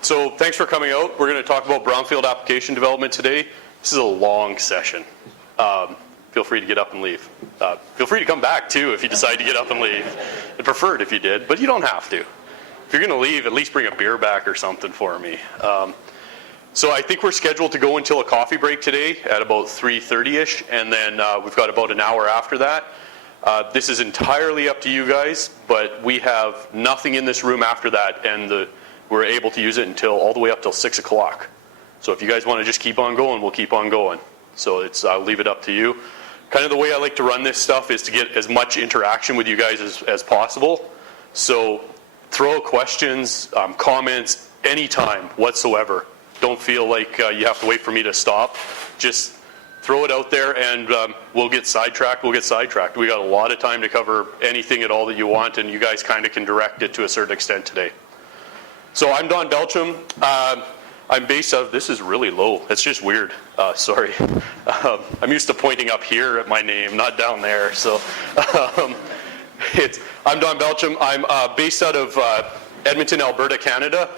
So thanks for coming out. We're going to talk about brownfield application development today. This is a long session. Feel free to get up and leave. Feel free to come back too if you decide to get up and leave. I'd prefer it if you did, but you don't have to. If you're going to leave, at least bring a beer back or something for me. So I think we're scheduled to go until a coffee break today at about 3:30ish, and then we've got about an hour after that. This is entirely up to you guys, but we have nothing in this room after that, and we're able to use it until all the way up till 6 o'clock. So if you guys want to just keep on going, we'll keep on going. So I'll leave it up to you. Kind of the way I like to run this stuff is to get as much interaction with you guys as possible. So throw questions, comments, anytime whatsoever. Don't feel like you have to wait for me to stop. Just throw it out there, and we'll get sidetracked. We got a lot of time to cover anything at all that you want, and you guys kind of can direct it to a certain extent today. So I'm Don Belcham. I'm based out of, this is really low. It's just weird. Sorry. I'm used to pointing up here at my name, not down there. So I'm Don Belcham. I'm based out of Edmonton, Alberta, Canada.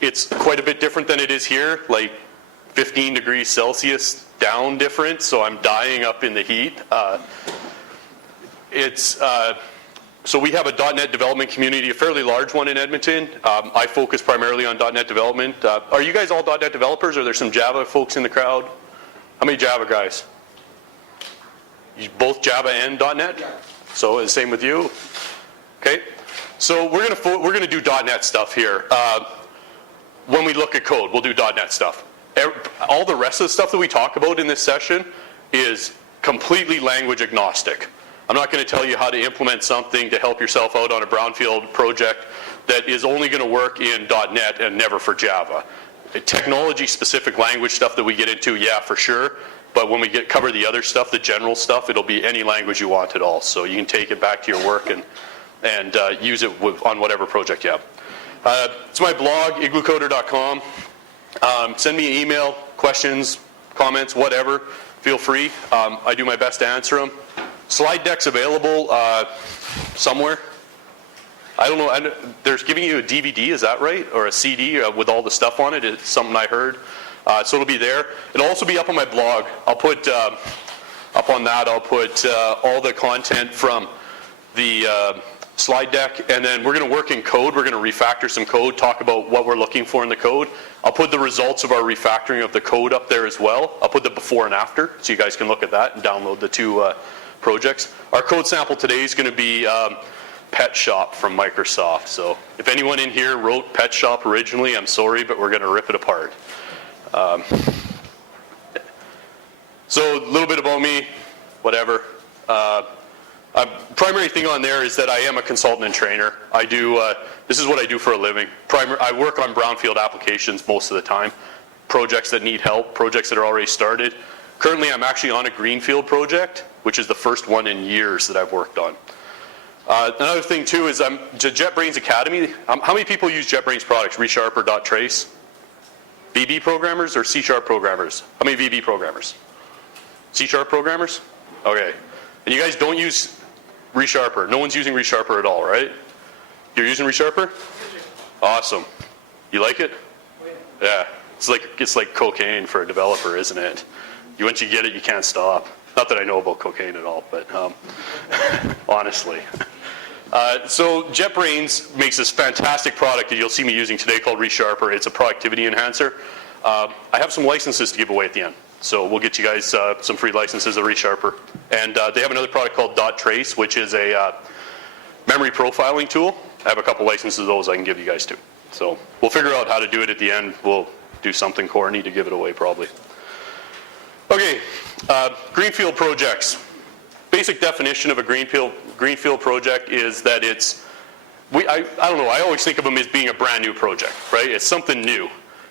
It's quite a bit different than it is here, like 15 degrees Celsius down different, so I'm dying up in the heat. So we have a .NET development community, a fairly large one in Edmonton. I focus primarily on .NET development. Are you guys all .NET developers? Are there some Java folks in the crowd? How many Java guys? Both Java and .NET? So the same with you? Okay. So we're gonna do .NET stuff here. When we look at code, we'll do .NET stuff. All the rest of the stuff that we talk about in this session is completely language agnostic. I'm not going to tell you how to implement something to help yourself out on a brownfield project that is only going to work in .NET and never for Java. Technology-specific language stuff that we get into, yeah, for sure. But when we cover the other stuff, the general stuff, it'll be any language you want at all. So you can take it back to your work and use it on whatever project you have. It's my blog, igloocoder.com. Send me an email, questions, comments, whatever. Feel free. I do my best to answer them. Slide deck's available somewhere. I don't know. They're giving you a DVD, is that right? Or a CD with all the stuff on it. It's something I heard. So it'll be there. It'll also be up on my blog. I'll put up on that. I'll put all the content from the slide deck, and then we're going to work in code. We're going to refactor some code, talk about what we're looking for in the code. I'll put the results of our refactoring of the code up there as well. I'll put the before and after, so you guys can look at that and download the two projects. Our code sample today is going to be Pet Shop from Microsoft. So if anyone in here wrote Pet Shop originally, I'm sorry, but we're going to rip it apart. So a little bit about me, whatever. Primary thing on there is that I am a consultant and trainer. I do, this is what I do for a living. I work on brownfield applications most of the time. Projects that need help, projects that are already started. Currently I'm actually on a Greenfield project, which is the first one in years that I've worked on. Another thing too is I'm to JetBrains Academy. How many people use JetBrains products? ReSharper, .trace? VB programmers or C# programmers? How many VB programmers? C# programmers? Okay. And you guys don't use ReSharper. No one's using ReSharper at all, right? You're using ReSharper? Awesome. You like it? Yeah. It's like cocaine for a developer, isn't it? Once you get it, you can't stop. Not that I know about cocaine at all, but honestly. So JetBrains makes this fantastic product that you'll see me using today called ReSharper. It's a productivity enhancer. I have some licenses to give away at the end. So we'll get you guys some free licenses of ReSharper. And they have another product called .trace, which is a memory profiling tool. I have a couple licenses of those I can give you guys too. So we'll figure out how to do it at the end. We'll do something corny to give it away probably. Okay, Greenfield projects. Basic definition of a Greenfield project is that it's, I don't know, I always think of them as being a brand new project, right? It's something new.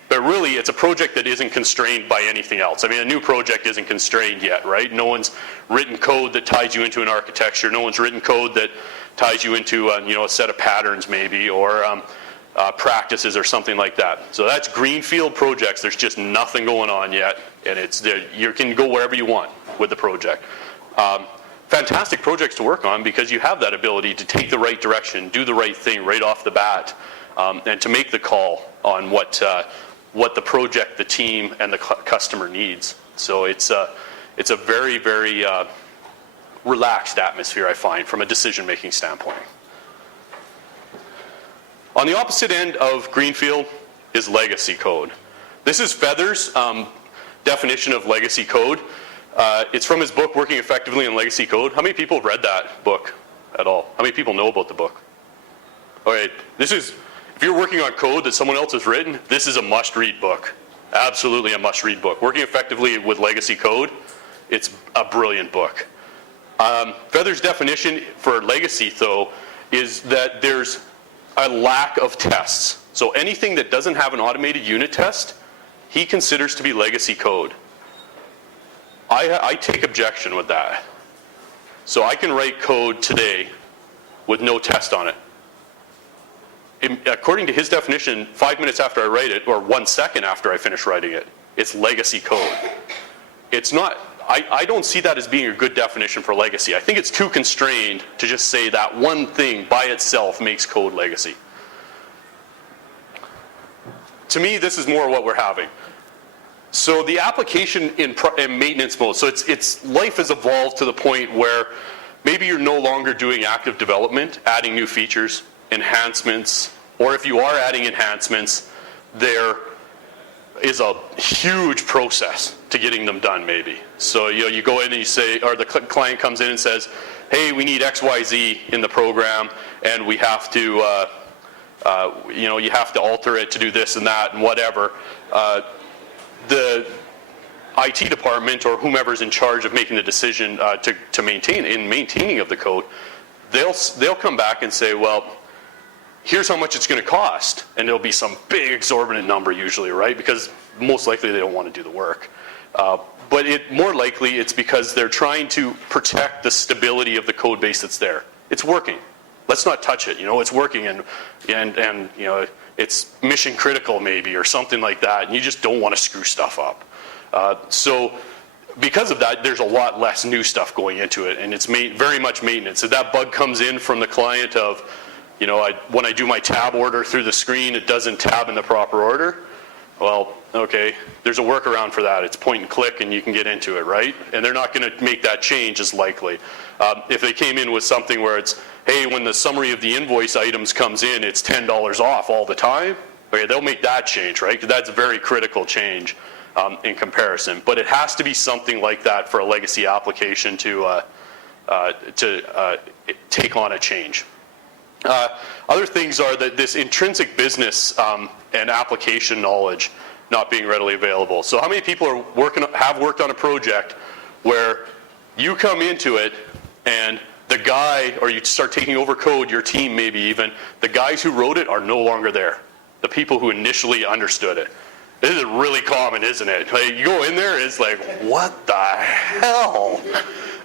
But really, it's a project that isn't constrained by anything else. I mean, a new project isn't constrained yet, right? No one's written code that ties you into an architecture. No one's written code that ties you into a set of patterns maybe, or practices or something like that. So that's Greenfield projects. There's just nothing going on yet, and you can go wherever you want with the project. Fantastic projects to work on because you have that ability to take the right direction, do the right thing right off the bat. and to make the call on what the project, the team, and the customer needs. So it's a very, very relaxed atmosphere, I find, from a decision-making standpoint. On the opposite end of Greenfield is legacy code. This is Feather's definition of legacy code. It's from his book, Working Effectively in Legacy Code. How many people have read that book at all? How many people know about the book? All right, if you're working on code that someone else has written, this is a must-read book. Absolutely a must-read book. Working Effectively with Legacy Code, it's a brilliant book. Feather's definition for legacy, though, is that there's a lack of tests. So anything that doesn't have an automated unit test, he considers to be legacy code. I take objection with that. So I can write code today with no test on it. According to his definition, 5 minutes after I write it, or 1 second after I finish writing it, it's legacy code. It's not, I don't see that as being a good definition for legacy. I think it's too constrained to just say that one thing by itself makes code legacy. To me, this is more what we're having. So the application in maintenance mode, so it's life has evolved to the point where maybe you're no longer doing active development, adding new features, enhancements, or if you are adding enhancements, there is a huge process to getting them done maybe. So you go in and you say, or the client comes in and says, hey, we need XYZ in the program and we have to, you have to alter it to do this and that and whatever. The IT department or whomever's in charge of making the decision to maintaining of the code, they'll come back and say, well, here's how much it's going to cost, and there'll be some big exorbitant number usually, right? Because most likely they don't want to do the work. But more likely it's because they're trying to protect the stability of the code base that's there. It's working. Let's not touch it. It's working, and it's mission critical maybe or something like that, and you just don't want to screw stuff up. So because of that, there's a lot less new stuff going into it, and it's very much maintenance. If that bug comes in from the client of, when I do my tab order through the screen, it doesn't tab in the proper order, well, okay, there's a workaround for that. It's point and click and you can get into it, right? And they're not going to make that change as likely. If they came in with something where it's, hey, when the summary of the invoice items comes in, it's $10 off all the time, okay, they'll make that change, right? Because that's a very critical change in comparison. But it has to be something like that for a legacy application to take on a change. Other things are that this intrinsic business and application knowledge not being readily available. So how many people have worked on a project where you come into it and the guy, or you start taking over code, your team maybe even, the guys who wrote it are no longer there. The people who initially understood it. This is really common, isn't it? Like, you go in there, it's like, what the hell?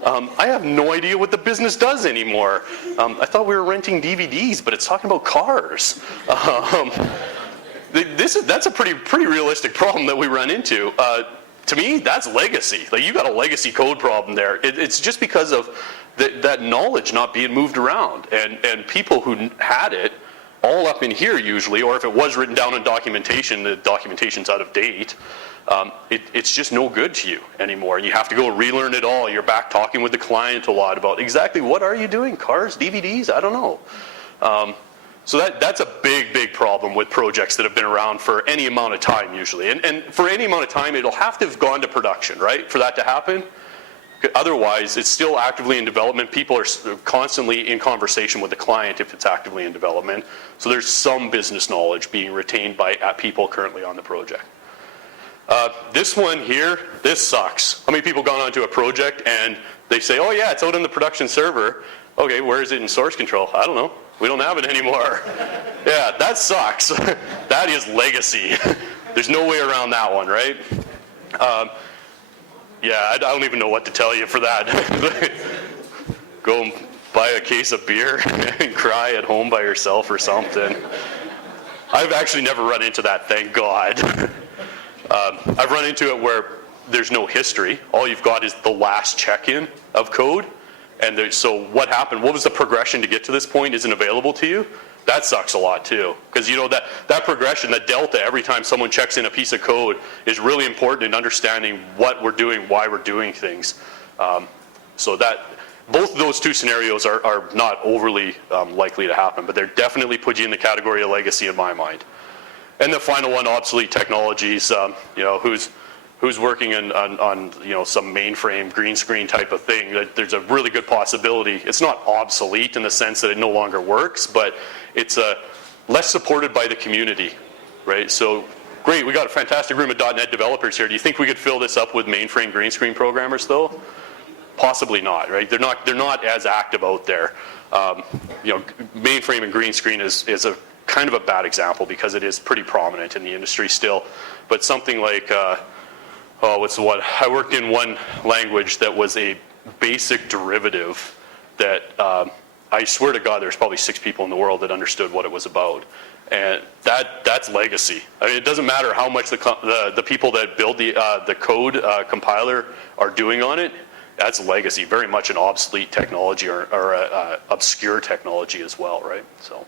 I have no idea what the business does anymore. I thought we were renting DVDs, but it's talking about cars. That's a pretty realistic problem that we run into. To me, that's legacy. Like, you got a legacy code problem there. It's just because of that knowledge not being moved around, and people who had it all up in here usually, or if it was written down in documentation, the documentation's out of date. It's just no good to you anymore. You have to go relearn it all. You're back talking with the client a lot about exactly what are you doing? Cars, DVDs? I don't know. So that's a big problem with projects that have been around for any amount of time usually. And for any amount of time, it'll have to have gone to production, right, for that to happen. Otherwise, it's still actively in development. People are constantly in conversation with the client if it's actively in development. So there's some business knowledge being retained by people currently on the project. This one here, this sucks. How many people gone onto a project and they say, oh yeah, it's out on the production server. Okay, where is it in source control? I don't know. We don't have it anymore. Yeah, that sucks. That is legacy. There's no way around that one, right? Yeah, I don't even know what to tell you for that. Go and buy a case of beer and cry at home by yourself or something. I've actually never run into that, thank God. I've run into it where there's no history. All you've got is the last check-in of code. And so what happened? What was the progression to get to this point isn't available to you. that sucks a lot too. Because that progression, that delta, every time someone checks in a piece of code is really important in understanding what we're doing, why we're doing things. So that, both of those two scenarios are not overly likely to happen, but they're definitely put you in the category of legacy in my mind. And the final one, obsolete technologies, who's working on some mainframe green screen type of thing, there's a really good possibility. It's not obsolete in the sense that it no longer works, but it's less supported by the community, right? So great, we got a fantastic room of .NET developers here. Do you think we could fill this up with mainframe green screen programmers though? Possibly not, right? They're not as active out there. Mainframe and green screen is a kind of a bad example because it is pretty prominent in the industry still. But something like what's the one? I worked in one language that was a basic derivative that I swear to God there's probably 6 people in the world that understood what it was about. And that's legacy. I mean, it doesn't matter how much the people that build the code compiler are doing on it, that's legacy, very much an obsolete technology or obscure technology as well, right? So,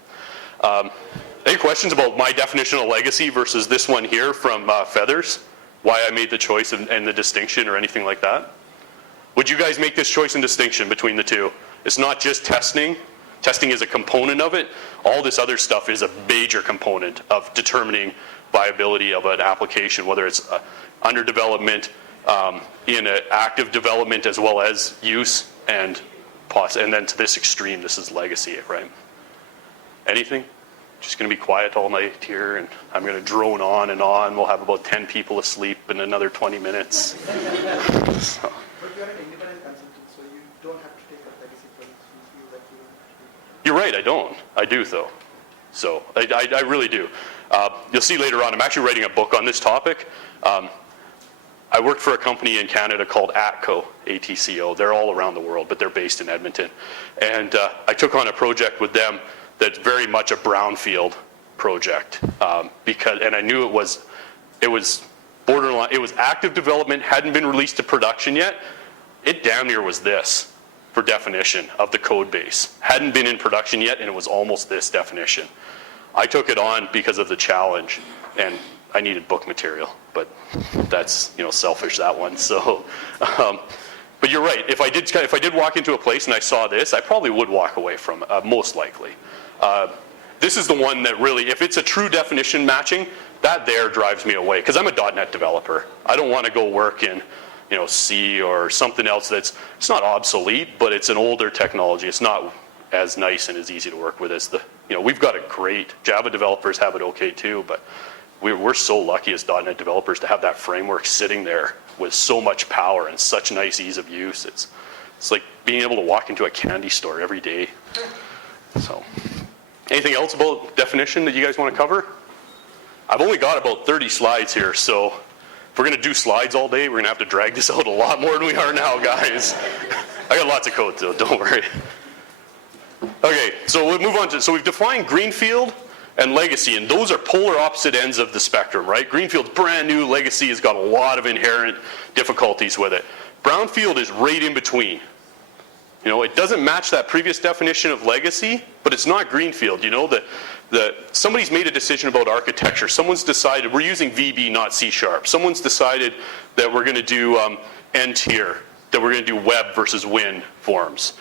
any questions about my definition of legacy versus this one here from Feathers? Why I made the choice and the distinction or anything like that? Would you guys make this choice and distinction between the two? It's not just testing. Testing is a component of it. All this other stuff is a major component of determining viability of an application, whether it's under development, in an active development as well as use, and then to this extreme, this is legacy, right? Anything? Just going to be quiet all night here, and I'm going to drone on and on. We'll have about 10 people asleep in another 20 minutes. But you're an independent consultant, so you don't have to take up legacy projects. You feel like you don't have to. You're right, I don't. I do, though. So I really do. You'll see later on, I'm actually writing a book on this topic. I worked for a company in Canada called ATCO, ATCO. They're all around the world, but they're based in Edmonton. And I took on a project with them that's very much a brownfield project, and I knew it was borderline. It was active development, hadn't been released to production yet. It damn near was this for definition of the code base. Hadn't been in production yet, and it was almost this definition. I took it on because of the challenge, and I needed book material, but that's selfish, that one. So, but you're right. If I did walk into a place and I saw this, I probably would walk away from it, most likely. This is the one that really, if it's a true definition matching, that there drives me away, because I'm a .NET developer. I don't want to go work in C or something else it's not obsolete, but it's an older technology. It's not as nice and as easy to work with as we've got it great. Java developers have it okay too, but we're so lucky as .NET developers to have that framework sitting there with so much power and such nice ease of use. It's like being able to walk into a candy store every day. So, anything else about definition that you guys want to cover? I've only got about 30 slides here, so if we're going to do slides all day, we're going to have to drag this out a lot more than we are now, guys. I got lots of code though, don't worry. Okay, so we'll move on so we've defined Greenfield and legacy, and those are polar opposite ends of the spectrum, right? Greenfield's brand new, legacy has got a lot of inherent difficulties with it. Brownfield is right in between. It doesn't match that previous definition of legacy, but it's not Greenfield. Somebody's made a decision about architecture. Someone's decided we're using VB, not C#. Someone's decided that we're going to do N-tier, that we're going to do web versus Win forms.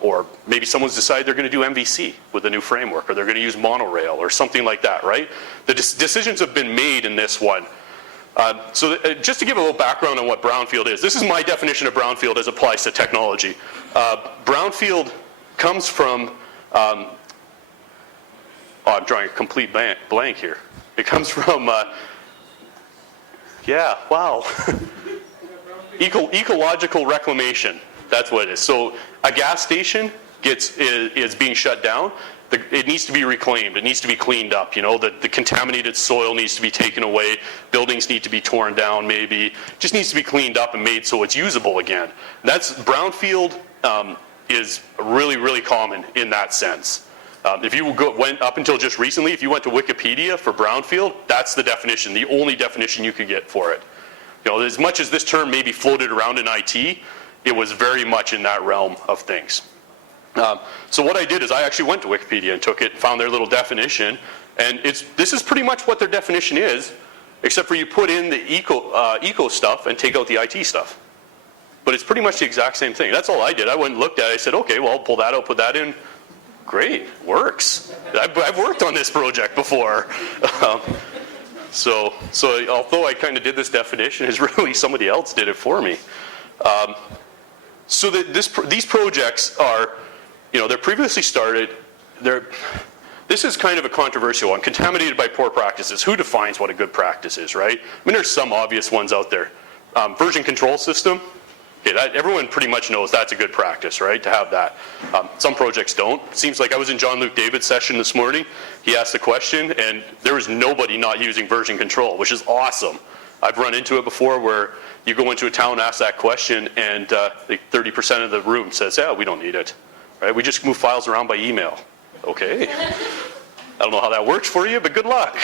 Or maybe someone's decided they're going to do MVC with a new framework, or they're going to use monorail or something like that, right? The decisions have been made in this one. Just to give a little background on what brownfield is, this is my definition of brownfield as applies to technology. Brownfield comes from, I'm drawing a complete blank here. It comes from, yeah, wow. Ecological reclamation, that's what it is. So a gas station is being shut down. It needs to be reclaimed. It needs to be cleaned up. The contaminated soil needs to be taken away. Buildings need to be torn down. Maybe it just needs to be cleaned up and made so it's usable again. That's brownfield is really, really common in that sense. If you went up until just recently, if you went to Wikipedia for brownfield, that's the definition, the only definition you could get for it. As much as this term maybe floated around in IT, it was very much in that realm of things. So what I did is I actually went to Wikipedia and took it, found their little definition, and this is pretty much what their definition is, except for you put in the eco stuff and take out the IT stuff. But it's pretty much the exact same thing. That's all I did. I went and looked at it. I said, okay, well, I'll pull that out, put that in. Great, works. I've worked on this project before. So although I kind of did this definition, it's really somebody else did it for me. So these projects are, they're previously started. This is kind of a controversial one. Contaminated by poor practices. Who defines what a good practice is, right? I mean, there's some obvious ones out there. Version control system. Okay, everyone pretty much knows that's a good practice, right, to have that. Some projects don't. It seems like I was in John Luke David's session this morning. He asked a question, and there was nobody not using version control, which is awesome. I've run into it before where you go into a town, ask that question, and like 30% of the room says, yeah, we don't need it. Right? We just move files around by email. Okay. I don't know how that works for you, but good luck.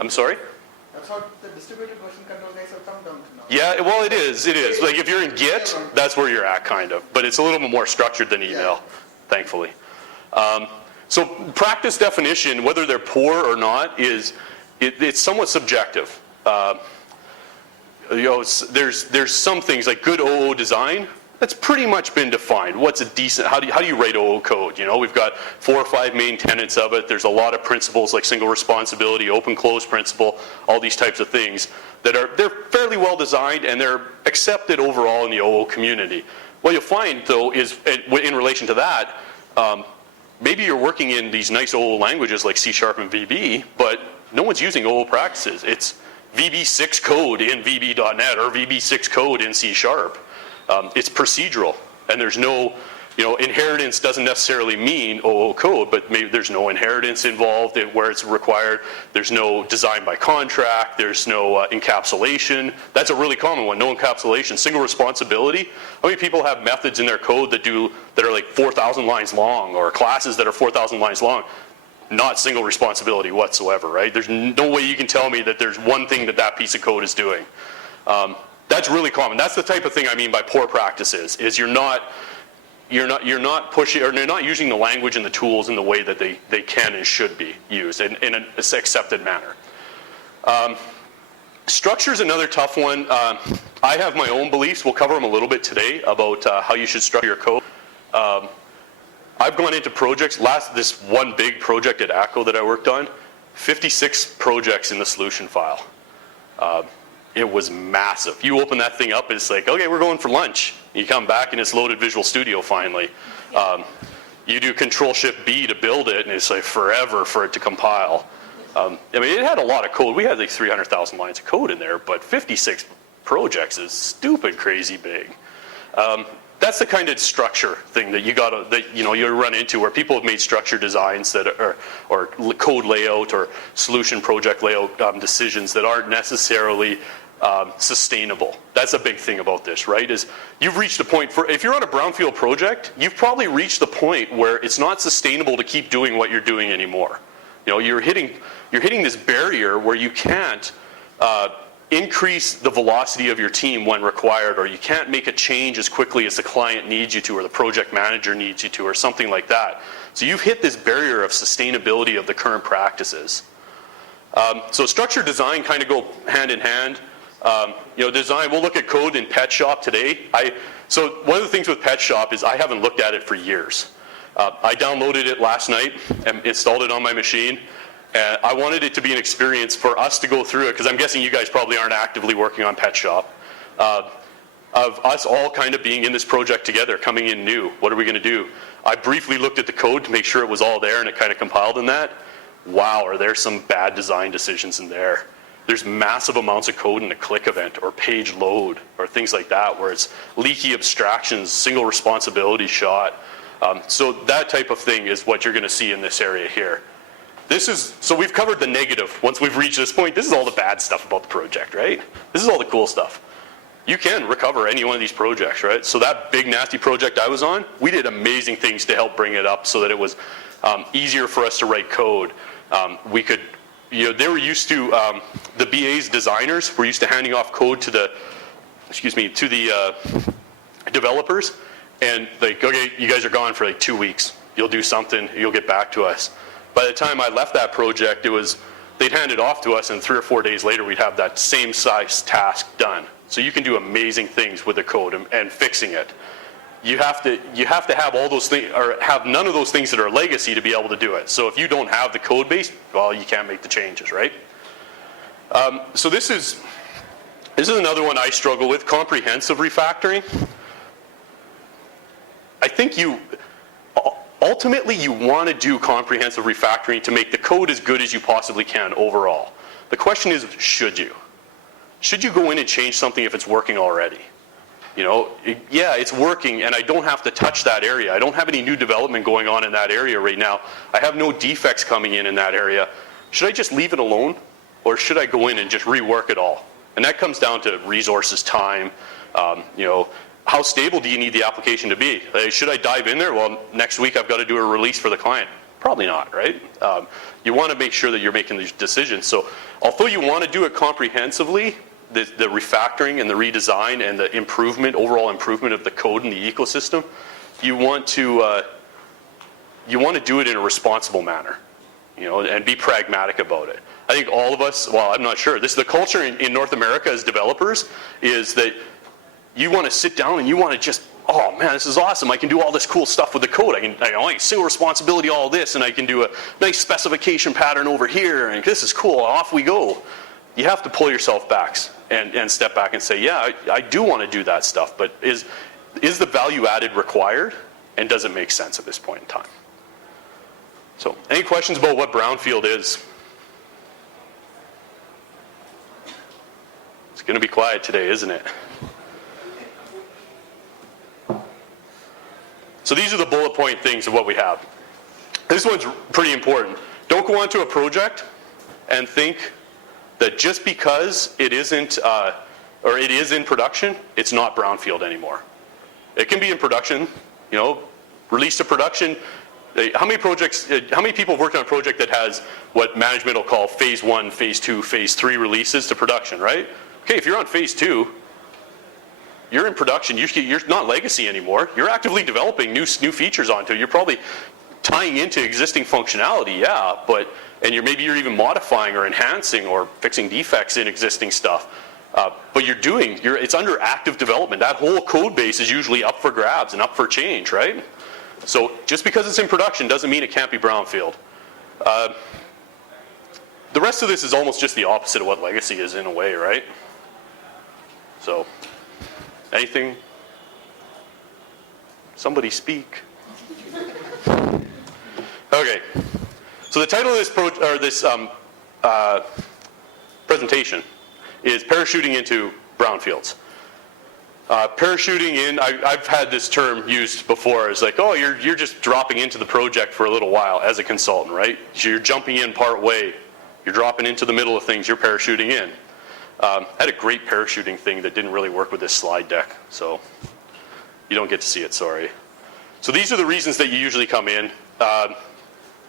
I'm sorry? That's how the distributed version control guys have come down to now. Yeah, well, it is. It is. Like if you're in Git, that's where you're at, kind of. But it's a little bit more structured than email, thankfully. So practice definition, whether they're poor or not, it's somewhat subjective. There's some things like good OO design. That's pretty much been defined. What's a decent, how do you write OO code? We've got 4 or 5 main tenets of it. There's a lot of principles like single responsibility, open close principle, all these types of things they're fairly well designed and they're accepted overall in the OO community. What you'll find though is in relation to that, maybe you're working in these nice OO languages like C# and VB, but no one's using OO practices. It's VB6 code in VB.NET or VB6 code in C#. It's procedural, and there's no, inheritance doesn't necessarily mean OO code, but maybe there's no inheritance involved where it's required. There's no design by contract. There's no encapsulation. That's a really common one, no encapsulation. Single responsibility. How many people have methods in their code that are like 4,000 lines long, or classes that are 4,000 lines long? Not single responsibility whatsoever, right? There's no way you can tell me that there's one thing that piece of code is doing. That's really common. That's the type of thing I mean by poor practices. Is you're not pushing, or you're not using the language and the tools in the way that they can and should be used in an accepted manner. Structure is another tough one. I have my own beliefs. We'll cover them a little bit today about how you should structure your code. I've gone into projects. This one big project at ACO that I worked on, 56 projects in the solution file. It was massive. You open that thing up, it's like, okay, we're going for lunch. You come back and it's loaded Visual Studio finally. You do Control-Shift-B to build it, and it's like forever for it to compile. I mean, it had a lot of code. We had like 300,000 lines of code in there, but 56 projects is stupid crazy big. That's the kind of structure thing that you run into where people have made structure designs that are, or code layout or solution project layout decisions that aren't necessarily sustainable. That's a big thing about this, right? Is you've reached a point if you're on a brownfield project, you've probably reached the point where it's not sustainable to keep doing what you're doing anymore. You're hitting this barrier where you can't increase the velocity of your team when required, or you can't make a change as quickly as the client needs you to, or the project manager needs you to, or something like that. So you've hit this barrier of sustainability of the current practices. So structure design kind of go hand in hand. Design, we'll look at code in Pet Shop today. So one of the things with Pet Shop is I haven't looked at it for years. I downloaded it last night and installed it on my machine. I wanted it to be an experience for us to go through it, because I'm guessing you guys probably aren't actively working on Pet Shop, of us all kind of being in this project together, coming in new. What are we going to do? I briefly looked at the code to make sure it was all there, and it kind of compiled in that. Wow, are there some bad design decisions in there? There's massive amounts of code in a click event or page load or things like that, where it's leaky abstractions, single responsibility shot. So that type of thing is what you're going to see in this area here. So we've covered the negative. Once we've reached this point, this is all the bad stuff about the project, right? This is all the cool stuff. You can recover any one of these projects, right? So that big nasty project I was on, we did amazing things to help bring it up so that it was easier for us to write code. They were used to, the BAs, designers, were used to handing off code to the developers, And like, okay, you guys are gone for like 2 weeks. You'll do something, you'll get back to us. By the time I left that project, they'd hand it off to us, and 3 or 4 days later, we'd have that same size task done. So you can do amazing things with the code and fixing it. You have to have all those things, or have none of those things that are legacy to be able to do it. So if you don't have the code base, well, you can't make the changes, right? So this is another one I struggle with, comprehensive refactoring. I think ultimately you want to do comprehensive refactoring to make the code as good as you possibly can overall. The question is, should you? Should you go in and change something if it's working already? You know, yeah, it's working and I don't have to touch that area. I don't have any new development going on in that area right now. I have no defects coming in that area. Should I just leave it alone? Or should I go in and just rework it all? And that comes down to resources, time, you know, how stable do you need the application to be? Should I dive in there? Well, next week I've got to do a release for the client. Probably not, right? You want to make sure that you're making these decisions. So although you want to do it comprehensively, the refactoring and the redesign and the improvement, overall improvement of the code and the ecosystem, you want to do it in a responsible manner, you know, and be pragmatic about it. I think all of us, well, I'm not sure, the culture in North America as developers is that you want to sit down and you want to just, oh man, this is awesome. I can do all this cool stuff with the code. I can single responsibility all this, and I can do a nice specification pattern over here, and this is cool, off we go. You have to pull yourself back and step back and say, yeah, I do want to do that stuff, but is the value added required, and does it make sense at this point in time? So, any questions about what Brownfield is? It's going to be quiet today, isn't it? So these are the bullet point things of what we have. This one's pretty important. Don't go onto a project and think that just because it isn't, or it is in production, it's not Brownfield anymore. It can be in production, you know, released to production. How many people have worked on a project that has what management will call phase 1, phase 2, phase 3 releases to production, right? Okay, if you're on phase 2, you're in production, you're not legacy anymore. You're actively developing new features onto it. You're probably tying into existing functionality, yeah, maybe you're even modifying or enhancing or fixing defects in existing stuff. But it's under active development. That whole code base is usually up for grabs and up for change, right? So just because it's in production doesn't mean it can't be Brownfield. The rest of this is almost just the opposite of what legacy is in a way, right? So, anything? Somebody speak. Okay. So the title of this presentation is Parachuting into Brownfields. Parachuting in, I've had this term used before. It's like, oh, you're just dropping into the project for a little while as a consultant, right? So you're jumping in part way. You're dropping into the middle of things. You're parachuting in. I had a great parachuting thing that didn't really work with this slide deck, so you don't get to see it, sorry. So these are the reasons that you usually come in.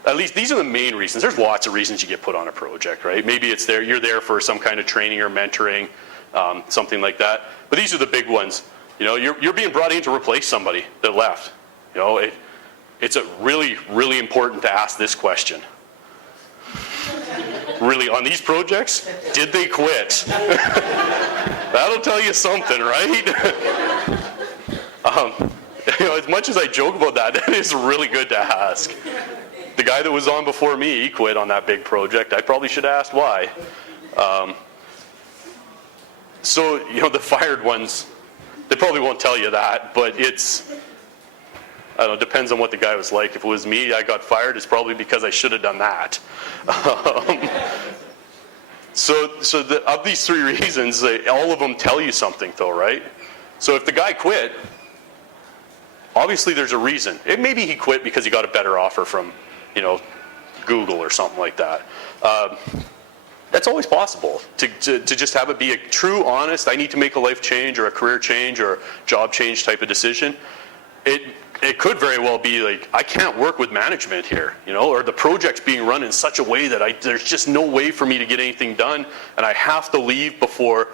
At least these are the main reasons. There's lots of reasons you get put on a project, right? Maybe you're there for some kind of training or mentoring, something like that. But these are the big ones. You know, you're being brought in to replace somebody that left. You know, it's really, really important to ask this question. Really, on these projects, did they quit? That'll tell you something, right? You know, as much as I joke about that, that is really good to ask. The guy that was on before me, he quit on that big project. I probably should have asked why. So, you know, the fired ones, they probably won't tell you that, but I don't know, it depends on what the guy was like. If it was me, I got fired, it's probably because I should have done that. Of these three reasons, all of them tell you something though, right? So if the guy quit, obviously there's a reason. Maybe he quit because he got a better offer from, you know, Google or something like that. That's always possible, to just have it be a true, honest, I need to make a life change or a career change or job change type of decision. It could very well be like, I can't work with management here, you know, or the project's being run in such a way that there's just no way for me to get anything done, and I have to leave before,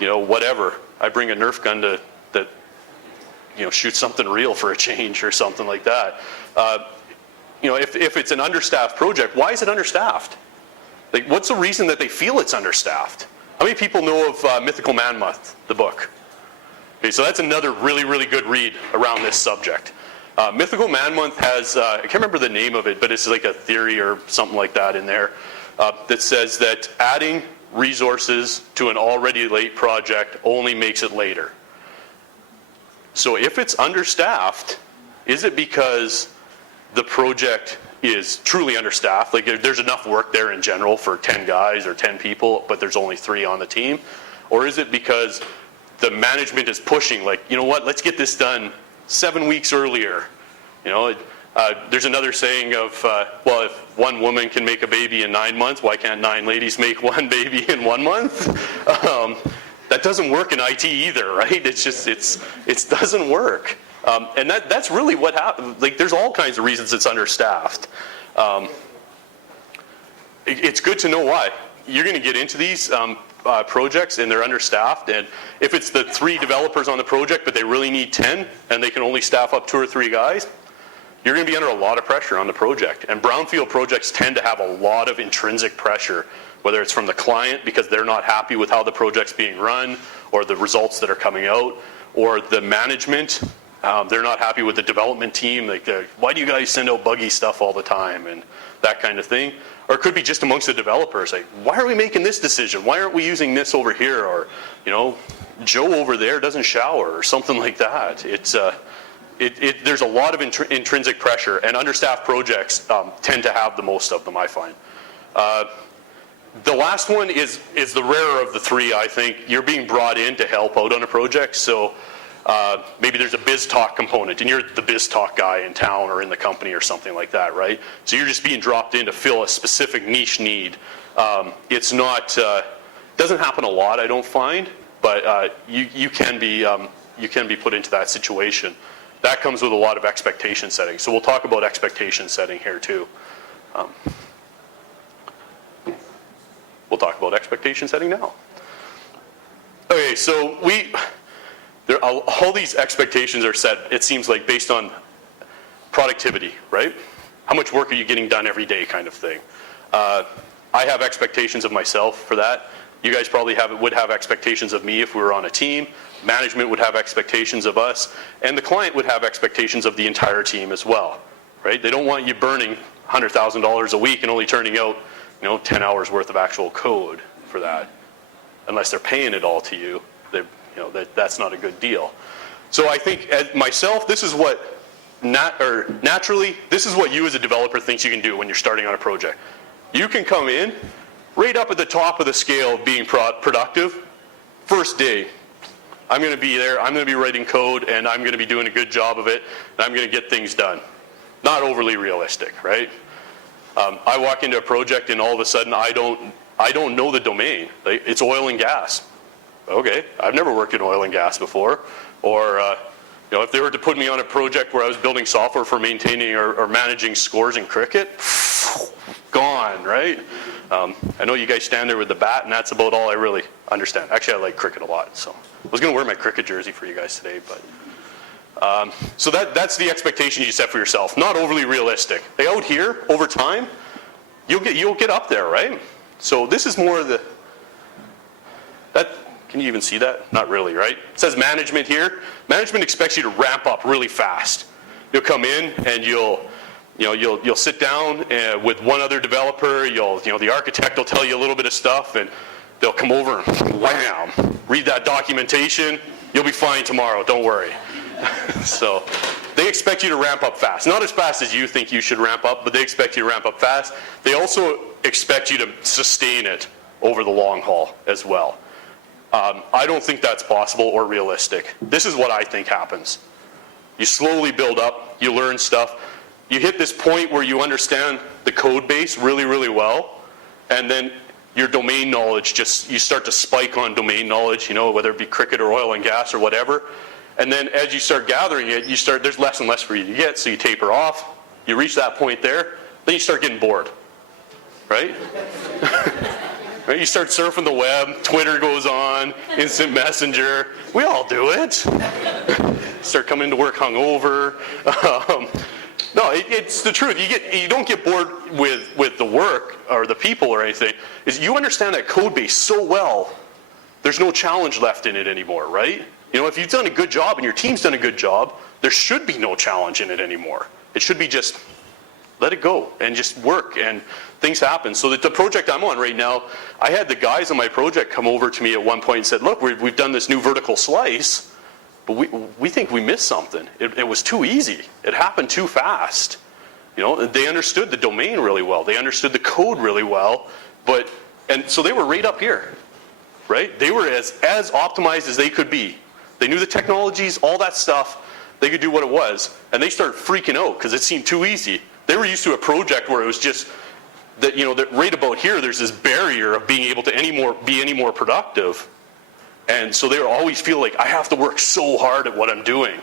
you know, whatever. I bring a Nerf gun that shoot something real for a change or something like that. If it's an understaffed project, why is it understaffed? Like, what's the reason that they feel it's understaffed? How many people know of Mythical Man Month, the book? Okay, so that's another really, really good read around this subject. Mythical Man Month has, I can't remember the name of it, but it's like a theory or something like that in there that says that adding resources to an already late project only makes it later. So if it's understaffed, is it because the project is truly understaffed? Like there's enough work there in general for 10 guys or 10 people, but there's only 3 on the team? Or is it because the management is pushing, like, you know what, let's get this done 7 weeks earlier? There's another saying of, well, if one woman can make a baby in 9 months, why can't 9 ladies make one baby in 1 month? That doesn't work in IT either, right? It's just, it doesn't work. And that's really what happens. Like, there's all kinds of reasons it's understaffed. It's good to know why. You're going to get into these projects and they're understaffed, and if it's the 3 developers on the project but they really need 10 and they can only staff up 2 or 3 guys, you're going to be under a lot of pressure on the project. And brownfield projects tend to have a lot of intrinsic pressure, whether it's from the client because they're not happy with how the project's being run or the results that are coming out, or the management, they're not happy with the development team, like, why do you guys send out buggy stuff all the time, and that kind of thing. Or it could be just amongst the developers, like, why are we making this decision? Why aren't we using this over here? Or, Joe over there doesn't shower, or something like that. There's a lot of intrinsic pressure, and understaffed projects tend to have the most of them, I find. The last one is the rarer of the 3, I think. You're being brought in to help out on a project, so maybe there's a biz talk component, and you're the biz talk guy in town or in the company or something like that, right? So you're just being dropped in to fill a specific niche need. It's not, doesn't happen a lot, I don't find, but you can be put into that situation. That comes with a lot of expectation setting. So we'll talk about expectation setting here too. We'll talk about expectation setting now. Okay, so all these expectations are set, it seems like, based on productivity, right? How much work are you getting done every day, kind of thing. I have expectations of myself for that. You guys probably would have expectations of me if we were on a team. Management would have expectations of us, and the client would have expectations of the entire team as well, right? They don't want you burning $100,000 a week and only turning out, 10 hours worth of actual code for that, unless they're paying it all to you. That's not a good deal. So I think, as myself, this is what naturally, this is what you as a developer thinks you can do when you're starting on a project. You can come in right up at the top of the scale of being productive. First day, I'm going to be there, I'm going to be writing code, and I'm going to be doing a good job of it, and I'm going to get things done. Not overly realistic, right? I walk into a project and all of a sudden I don't know the domain. It's oil and gas. Okay, I've never worked in oil and gas before. Or if they were to put me on a project where I was building software for maintaining or managing scores in cricket, gone, right? I know you guys stand there with the bat, and that's about all I really understand. Actually, I like cricket a lot, so I was going to wear my cricket jersey for you guys today, but so that's the expectation you set for yourself. Not overly realistic. Out here, over time, you'll get up there, right? So this is more of that. Can you even see that? Not really, right? It says management here. Management expects you to ramp up really fast. You'll come in and you'll sit down with one other developer. The architect will tell you a little bit of stuff, and they'll come over and wham, read that documentation. You'll be fine tomorrow. Don't worry. So they expect you to ramp up fast. Not as fast as you think you should ramp up, but they expect you to ramp up fast. They also expect you to sustain it over the long haul as well. I don't think that's possible or realistic. This is what I think happens. You slowly build up, you learn stuff, you hit this point where you understand the code base really, really well, and then your domain knowledge you start to spike on domain knowledge, whether it be cricket or oil and gas or whatever. And then as you start gathering it, there's less and less for you to get, so you taper off, you reach that point there, then you start getting bored, right? Right? You start surfing the web, Twitter goes on, instant messenger. We all do it. start coming to work hungover. No, it's the truth. You don't get bored with the work or the people or anything. Is you understand that code base so well, there's no challenge left in it anymore, right? You know, if you've done a good job and your team's done a good job, there should be no challenge in it anymore. It should be just let it go and just work and things happen. So that the project I'm on right now, I had the guys on my project come over to me at one point and said, look, we've done this new vertical slice, but we think we missed something. It was too easy. It happened too fast. You know, they understood the domain really well. They understood the code really well, and so they were right up here, right? They were as optimized as they could be. They knew the technologies, all that stuff. They could do what it was, and they started freaking out because it seemed too easy. They were used to a project where it was just that, you know, that right about here, there's this barrier of being able to be any more productive. And so they always feel like, I have to work so hard at what I'm doing.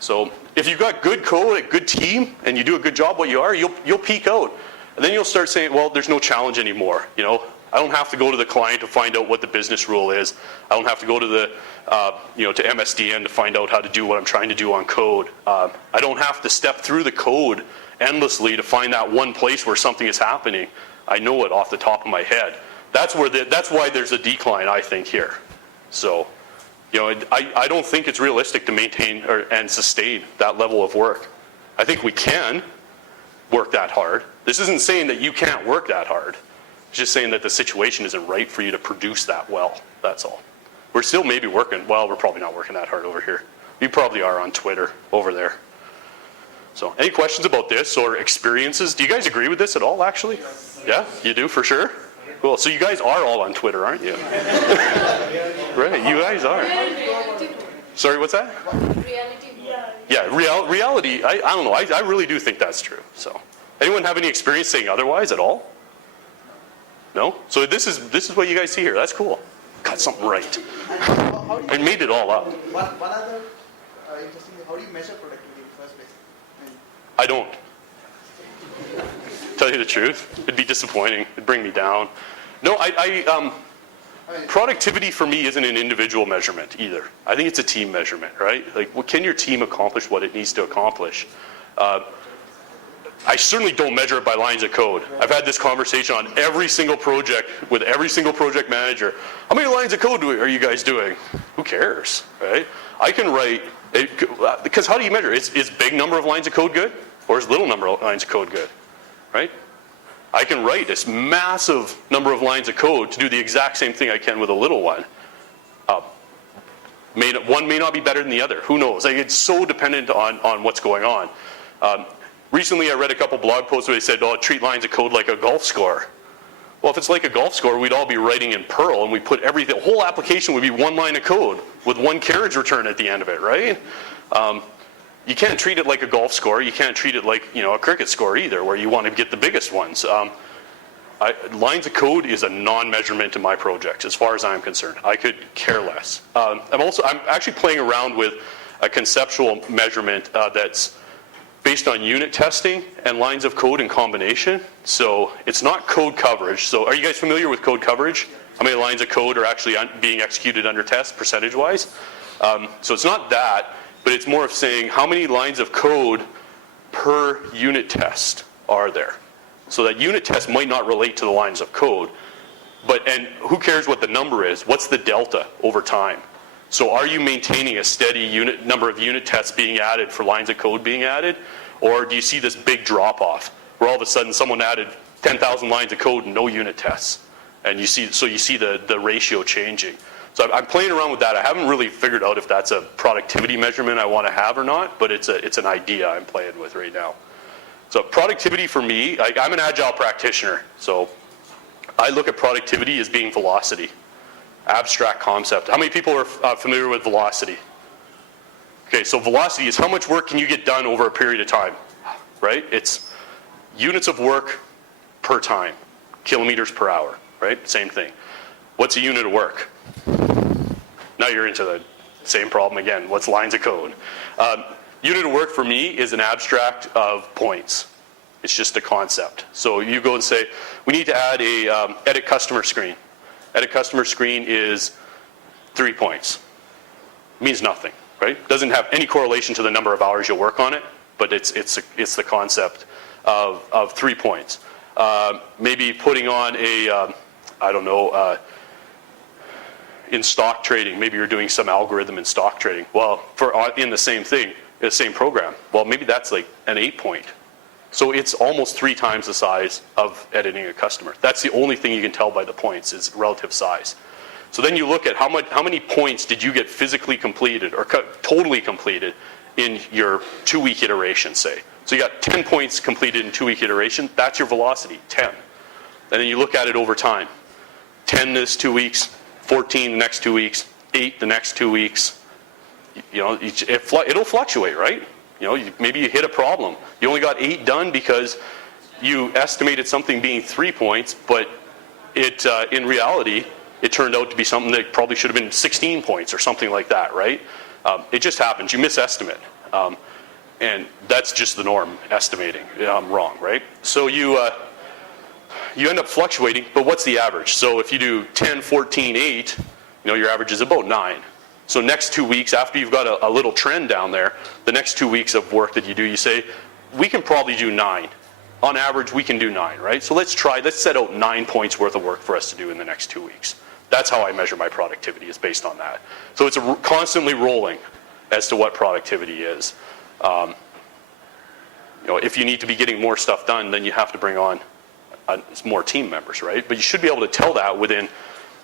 So if you've got good code, a good team, and you do a good job what you are, you'll peak out. And then you'll start saying, well, there's no challenge anymore. You know, I don't have to go to the client to find out what the business rule is. I don't have to go to the, to MSDN to find out how to do what I'm trying to do on code. I don't have to step through the code endlessly to find that one place where something is happening. I know it off the top of my head. That's why there's a decline, I think, here. So, you know, I don't think it's realistic to maintain and sustain that level of work. I think we can work that hard. This isn't saying that you can't work that hard. It's just saying that the situation isn't right for you to produce that well. That's all. We're still maybe working, well, we're probably not working that hard over here. You probably are on Twitter over there. So, any questions about this or experiences? Do you guys agree with this at all, actually? Yeah, you do, for sure? Cool. So you guys are all on Twitter, aren't you? Right, you guys are. Sorry, what's that? Yeah, reality, I don't know. I really do think that's true. So, anyone have any experience saying otherwise at all? No? So this is what you guys see here. That's cool. Got something right. I made it all up. One other interesting thing, how do you measure productivity in the first place? I don't. Tell you the truth, it'd be disappointing. It'd bring me down. No, productivity for me isn't an individual measurement either. I think it's a team measurement, right? Like, can your team accomplish what it needs to accomplish? I certainly don't measure it by lines of code. I've had this conversation on every single project with every single project manager. How many lines of code are you guys doing? Who cares, right? I can write, because how do you measure? Is big number of lines of code good? Or is little number of lines of code good, right? I can write this massive number of lines of code to do the exact same thing I can with a little one. One may not be better than the other. Who knows? Like, it's so dependent on what's going on. Recently, I read a couple blog posts where they said, treat lines of code like a golf score. Well, if it's like a golf score, we'd all be writing in Perl, and we put everything, the whole application would be one line of code with one carriage return at the end of it, right? You can't treat it like a golf score. You can't treat it like, a cricket score either, where you want to get the biggest ones. Lines of code is a non-measurement in my project, as far as I'm concerned. I could care less. I'm actually playing around with a conceptual measurement that's based on unit testing and lines of code in combination. So it's not code coverage. So are you guys familiar with code coverage? How many lines of code are actually being executed under test, percentage-wise? So it's not that. But it's more of saying how many lines of code per unit test are there. So that unit test might not relate to the lines of code, and who cares what the number is? What's the delta over time? So are you maintaining a steady number of unit tests being added for lines of code being added? Or do you see this big drop off where all of a sudden someone added 10,000 lines of code and no unit tests? And you see the ratio changing. So I'm playing around with that. I haven't really figured out if that's a productivity measurement I want to have or not, but it's an idea I'm playing with right now. So productivity for me, I'm an agile practitioner, so I look at productivity as being velocity, abstract concept. How many people are familiar with velocity? Okay, so velocity is how much work can you get done over a period of time, right? It's units of work per time, kilometers per hour, right? Same thing. What's a unit of work? Now you're into the same problem again. What's lines of code? Unit of work for me is an abstract of points. It's just a concept. So you go and say, we need to add a edit customer screen. Edit customer screen is 3 points. It means nothing. right? Doesn't have any correlation to the number of hours you work on it, but it's the concept of 3 points. Maybe putting on a, I don't know, in stock trading, maybe you're doing some algorithm in stock trading. Well, in the same thing, the same program, well, maybe that's like an 8 point. So it's almost 3 times the size of editing a customer. That's the only thing you can tell by the points is relative size. So then you look at how many points did you get physically completed or totally completed in your 2-week iteration, say. So you got 10 points completed in 2-week iteration, that's your velocity, 10. And then you look at it over time. 10 this 2 weeks, 14 the next 2 weeks, 8 the next 2 weeks. You know, it'll fluctuate, right? You know, maybe you hit a problem. You only got 8 done because you estimated something being 3 points, but it in reality, it turned out to be something that probably should have been 16 points or something like that, right? It just happens. You misestimate. And that's just the norm, estimating wrong, right? So you end up fluctuating, but what's the average? So if you do 10, 14, 8, you know, your average is about 9. So next 2 weeks, after you've got a little trend down there, the next 2 weeks of work that you do, you say, we can probably do 9. On average, we can do 9, right? So let's set out 9 points worth of work for us to do in the next 2 weeks. That's how I measure my productivity, is based on that. So it's constantly rolling as to what productivity is. You know, if you need to be getting more stuff done, then you have to bring on more team members, right? But you should be able to tell that within,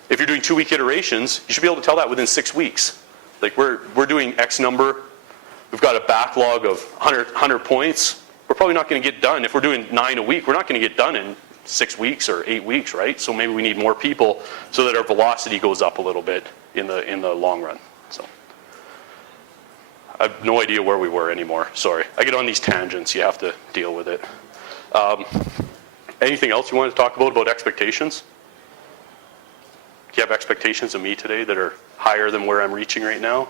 if you're doing 2-week iterations, you should be able to tell that within 6 weeks. Like we're doing X number, we've got a backlog of 100 points, we're probably not going to get done. If we're doing 9 a week, we're not going to get done in 6 weeks or 8 weeks, right? So maybe we need more people so that our velocity goes up a little bit in the long run. So I have no idea where we were anymore. Sorry. I get on these tangents. You have to deal with it. Anything else you want to talk about expectations? Do you have expectations of me today that are higher than where I'm reaching right now?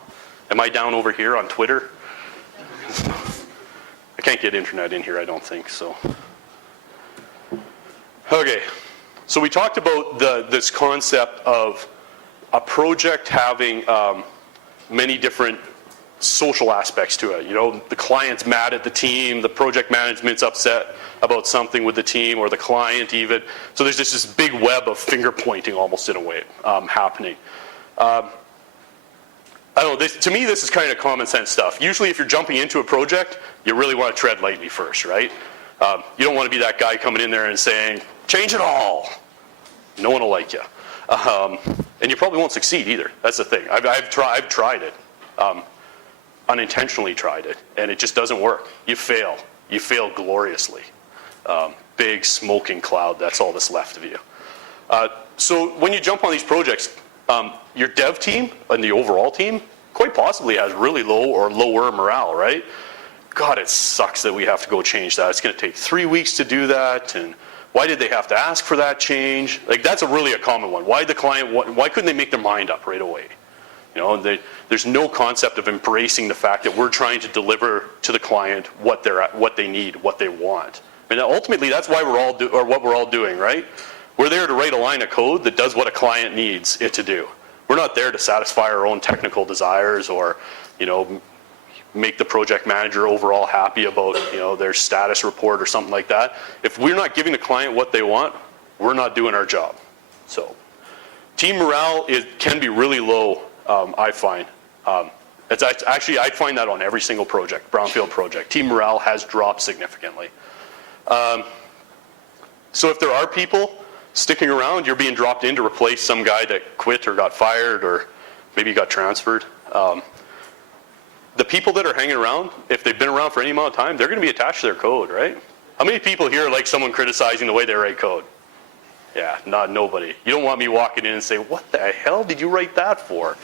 Am I down over here on Twitter? I can't get internet in here, I don't think, so. Okay, so we talked about this concept of a project having many different social aspects to it. You know, the client's mad at the team, the project management's upset about something with the team, or the client even. So there's just this big web of finger pointing almost in a way happening. I don't know, to me this is kind of common sense stuff. Usually if you're jumping into a project, you really want to tread lightly first, right? You don't want to be that guy coming in there and saying, change it all. No one will like you. And you probably won't succeed either. That's the thing. I've tried it. Unintentionally tried it, and it just doesn't work. You fail. You fail gloriously. Big smoking cloud, that's all that's left of you. So when you jump on these projects, your dev team and the overall team quite possibly has really low or lower morale, right? God, it sucks that we have to go change that. It's going to take 3 weeks to do that, and why did they have to ask for that change? Like, that's really a common one. Why couldn't they make their mind up right away? You know, there's no concept of embracing the fact that we're trying to deliver to the client what they need, what they want. And ultimately, that's why what we're all doing, right? We're there to write a line of code that does what a client needs it to do. We're not there to satisfy our own technical desires or, you know, make the project manager overall happy about, you know, their status report or something like that. If we're not giving the client what they want, we're not doing our job. So, team morale can be really low. I find. Actually, I find that on every single project, Brownfield project. Team morale has dropped significantly. So if there are people sticking around, you're being dropped in to replace some guy that quit or got fired or maybe got transferred. The people that are hanging around, if they've been around for any amount of time, they're going to be attached to their code, right? How many people here like someone criticizing the way they write code? Yeah, nobody. You don't want me walking in and say, what the hell did you write that for?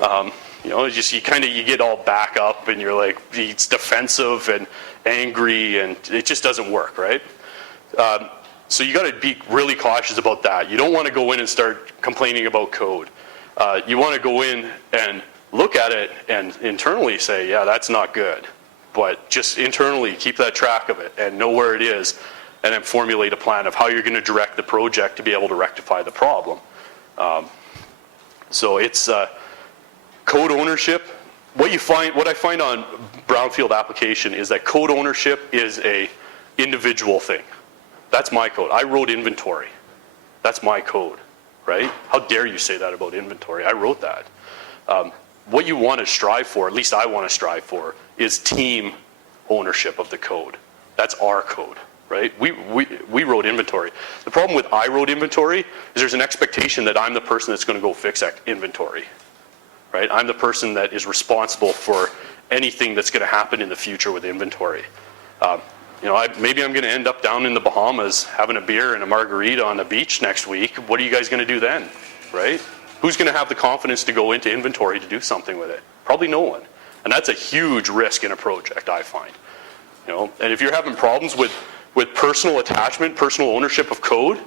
You know, it's just you get all back up and you're like, it's defensive and angry and it just doesn't work, right? So you got to be really cautious about that. You don't want to go in and start complaining about code. You want to go in and look at it and internally say, yeah, that's not good. But just internally keep that track of it and know where it is, and then formulate a plan of how you're going to direct the project to be able to rectify the problem. So it's code ownership what I find on Brownfield application is that code ownership is a individual thing. That's my code. I wrote inventory. That's my code, right? How dare you say that about inventory? I wrote that. What you want to strive for, at least I want to strive for, is team ownership of the code. That's our code, right? We wrote inventory. The problem with I wrote inventory is there's an expectation that I'm the person that's going to go fix that inventory, right? I'm the person that is responsible for anything that's going to happen in the future with inventory. Maybe I'm going to end up down in the Bahamas having a beer and a margarita on the beach next week. What are you guys going to do then, right? Who's going to have the confidence to go into inventory to do something with it? Probably no one. And that's a huge risk in a project, I find. And if you're having problems with personal attachment, personal ownership of code,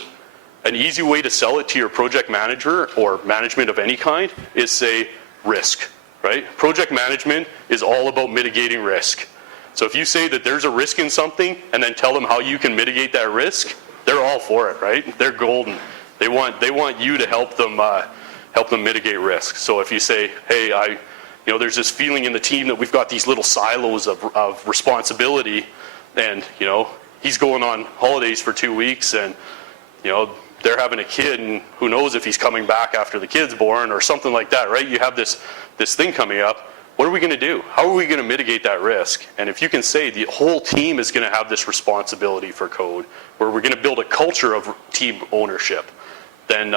an easy way to sell it to your project manager or management of any kind is say risk, right? Project management is all about mitigating risk. So if you say that there's a risk in something and then tell them how you can mitigate that risk, they're all for it, right? They're golden. They want you to help them mitigate risk. So if you say, hey, there's this feeling in the team that we've got these little silos of responsibility, and he's going on holidays for 2 weeks, and they're having a kid, and who knows if he's coming back after the kid's born or something like that, right? You have this thing coming up. What are we going to do? How are we going to mitigate that risk? And if you can say the whole team is going to have this responsibility for code, where we're going to build a culture of team ownership, then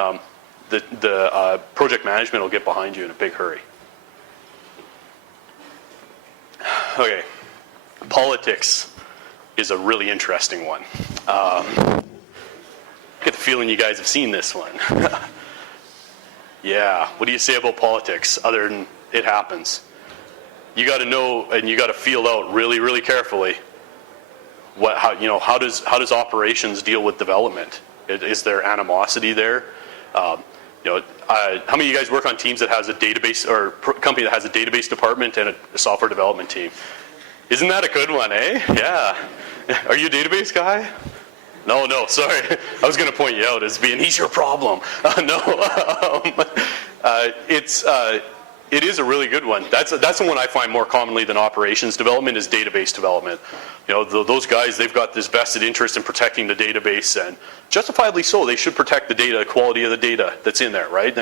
the project management will get behind you in a big hurry. Okay, politics is a really interesting one. I get the feeling you guys have seen this one. Yeah, what do you say about politics other than it happens? You got to know and you got to feel out really, really carefully how does operations deal with development? Is there animosity there? How many of you guys work on teams that has a database or company that has a database department and a software development team? Isn't that a good one, eh? Yeah. Are you a database guy? No, sorry. I was going to point you out as being, he's your problem. It is a really good one. That's the one I find more commonly than operations development is database development. Those guys, they've got this vested interest in protecting the database, and justifiably so. They should protect the data, the quality of the data that's in there, right?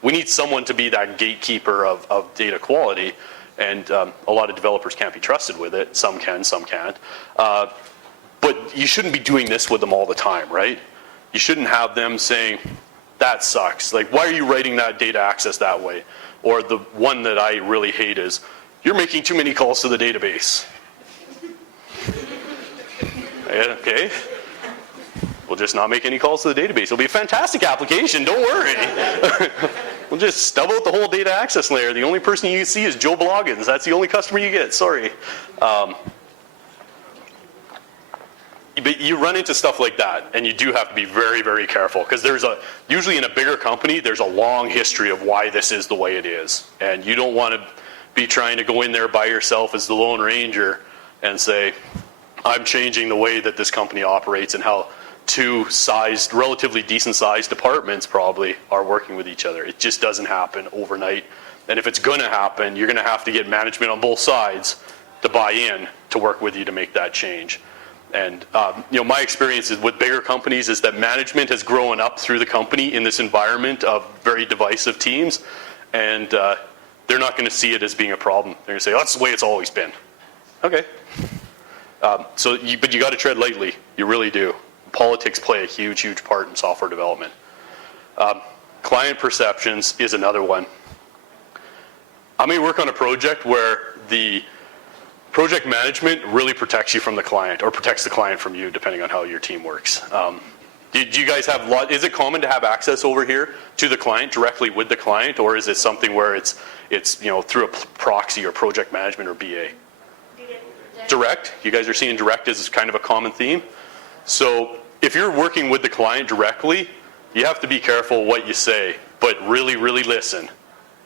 We need someone to be that gatekeeper of data quality, and a lot of developers can't be trusted with it. Some can, some can't. But you shouldn't be doing this with them all the time, right? You shouldn't have them saying, that sucks. Like, why are you writing that data access that way? Or the one that I really hate is, you're making too many calls to the database. Okay. We'll just not make any calls to the database. It'll be a fantastic application, don't worry. We'll just stub out the whole data access layer. The only person you see is Joe Bloggins. That's the only customer you get, sorry. But you run into stuff like that, and you do have to be very, very careful, because usually in a bigger company, there's a long history of why this is the way it is. And you don't want to be trying to go in there by yourself as the Lone Ranger and say, I'm changing the way that this company operates and how two relatively decent sized departments probably are working with each other. It just doesn't happen overnight. And if it's going to happen, you're going to have to get management on both sides to buy in to work with you to make that change. And my experience with bigger companies is that management has grown up through the company in this environment of very divisive teams, and they're not going to see it as being a problem. They're going to say, oh, that's the way it's always been. Okay. But you got to tread lightly. You really do. Politics play a huge, huge part in software development. Client perceptions is another one. I may work on a project where the project management really protects you from the client, or protects the client from you, depending on how your team works. Do you guys have is it common to have access over here to the client, directly with the client, or is it something where it's through a proxy or project management or BA? Direct? You guys are seeing direct as kind of a common theme? So if you're working with the client directly, you have to be careful what you say, but really, really listen.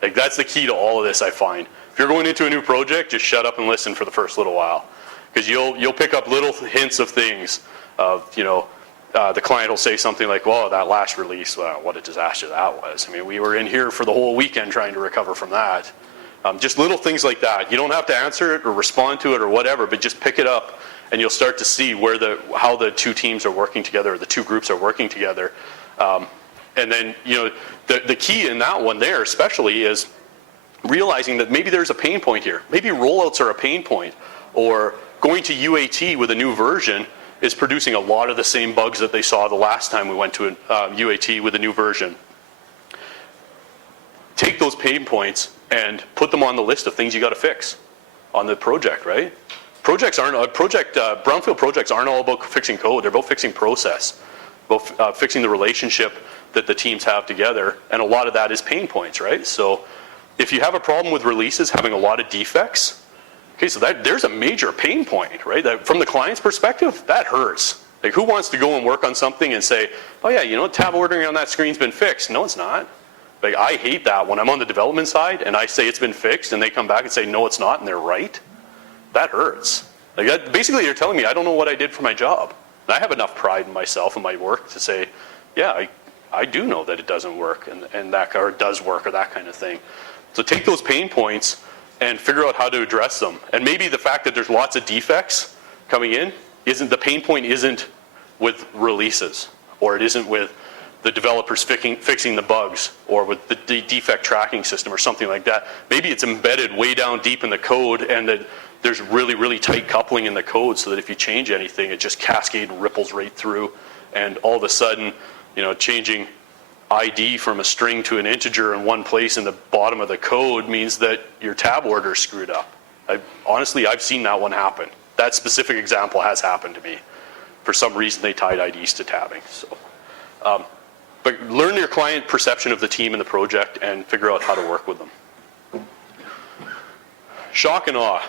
Like, that's the key to all of this, I find. If you're going into a new project, just shut up and listen for the first little while, because you'll pick up little hints of things. The client will say something like, "Well, that last release, what a disaster that was. I mean, we were in here for the whole weekend trying to recover from that." Just little things like that. You don't have to answer it or respond to it or whatever, but just pick it up and you'll start to see how the two teams are working together, or the two groups are working together. And then, the key in that one there especially is realizing that maybe there's a pain point here. Maybe rollouts are a pain point, or going to UAT with a new version is producing a lot of the same bugs that they saw the last time we went to UAT with a new version. Take those pain points and put them on the list of things you got to fix on the project, right? Brownfield projects aren't all about fixing code. They're about fixing process, about fixing the relationship that the teams have together, and a lot of that is pain points, right? So if you have a problem with releases having a lot of defects, okay, so there's a major pain point, right? That from the client's perspective, that hurts. Like, who wants to go and work on something and say, oh yeah, tab ordering on that screen's been fixed? No, it's not. Like, I hate that when I'm on the development side and I say it's been fixed and they come back and say, no, it's not, and they're right. That hurts. Like, basically, you're telling me I don't know what I did for my job. And I have enough pride in myself and my work to say, yeah, I do know that it doesn't work and that, or it does work, or that kind of thing. So take those pain points and figure out how to address them. And maybe the fact that there's lots of defects coming in the pain point isn't with releases, or it isn't with the developers fixing the bugs, or with the defect tracking system or something like that. Maybe it's embedded way down deep in the code, and that there's really, really tight coupling in the code so that if you change anything, it just cascades and ripples right through. And all of a sudden, changing ID from a string to an integer in one place in the bottom of the code means that your tab order is screwed up. Honestly, I've seen that one happen. That specific example has happened to me. For some reason, they tied IDs to tabbing. So, but learn your client perception of the team and the project and figure out how to work with them. Shock and awe.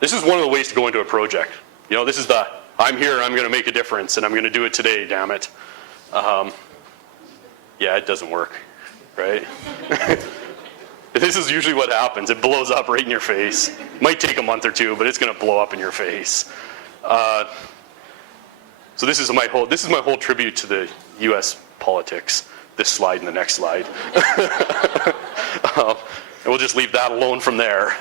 This is one of the ways to go into a project. This is I'm here, I'm going to make a difference, and I'm going to do it today, damn it. Yeah, it doesn't work, right? This is usually what happens. It blows up right in your face. Might take a month or two, but it's going to blow up in your face. So this is my whole tribute to the U.S. politics. This slide and the next slide. And we'll just leave that alone from there.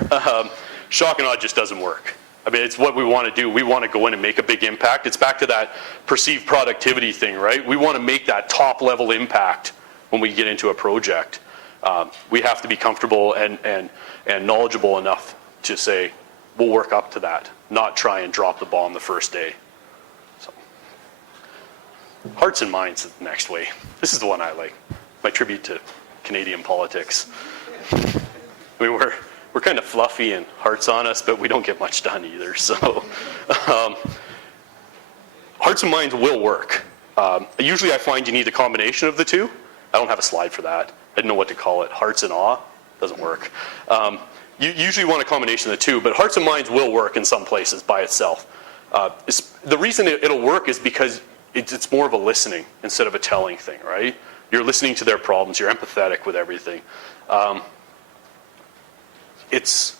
Shock and awe just doesn't work. I mean, it's what we want to do. We want to go in and make a big impact. It's back to that perceived productivity thing, right? We want to make that top level impact when we get into a project. We have to be comfortable and knowledgeable enough to say, we'll work up to that, not try and drop the bomb the first day. So, hearts and minds is the next way. This is the one I like. My tribute to Canadian politics. I mean, we're kind of fluffy and hearts on us, but we don't get much done either. So, hearts and minds will work. Usually I find you need a combination of the two. I don't have a slide for that. I didn't know what to call it. Hearts and awe doesn't work. You usually want a combination of the two, but hearts and minds will work in some places by itself. The reason it'll work is because it's more of a listening instead of a telling thing, right? You're listening to their problems. You're empathetic with everything. It's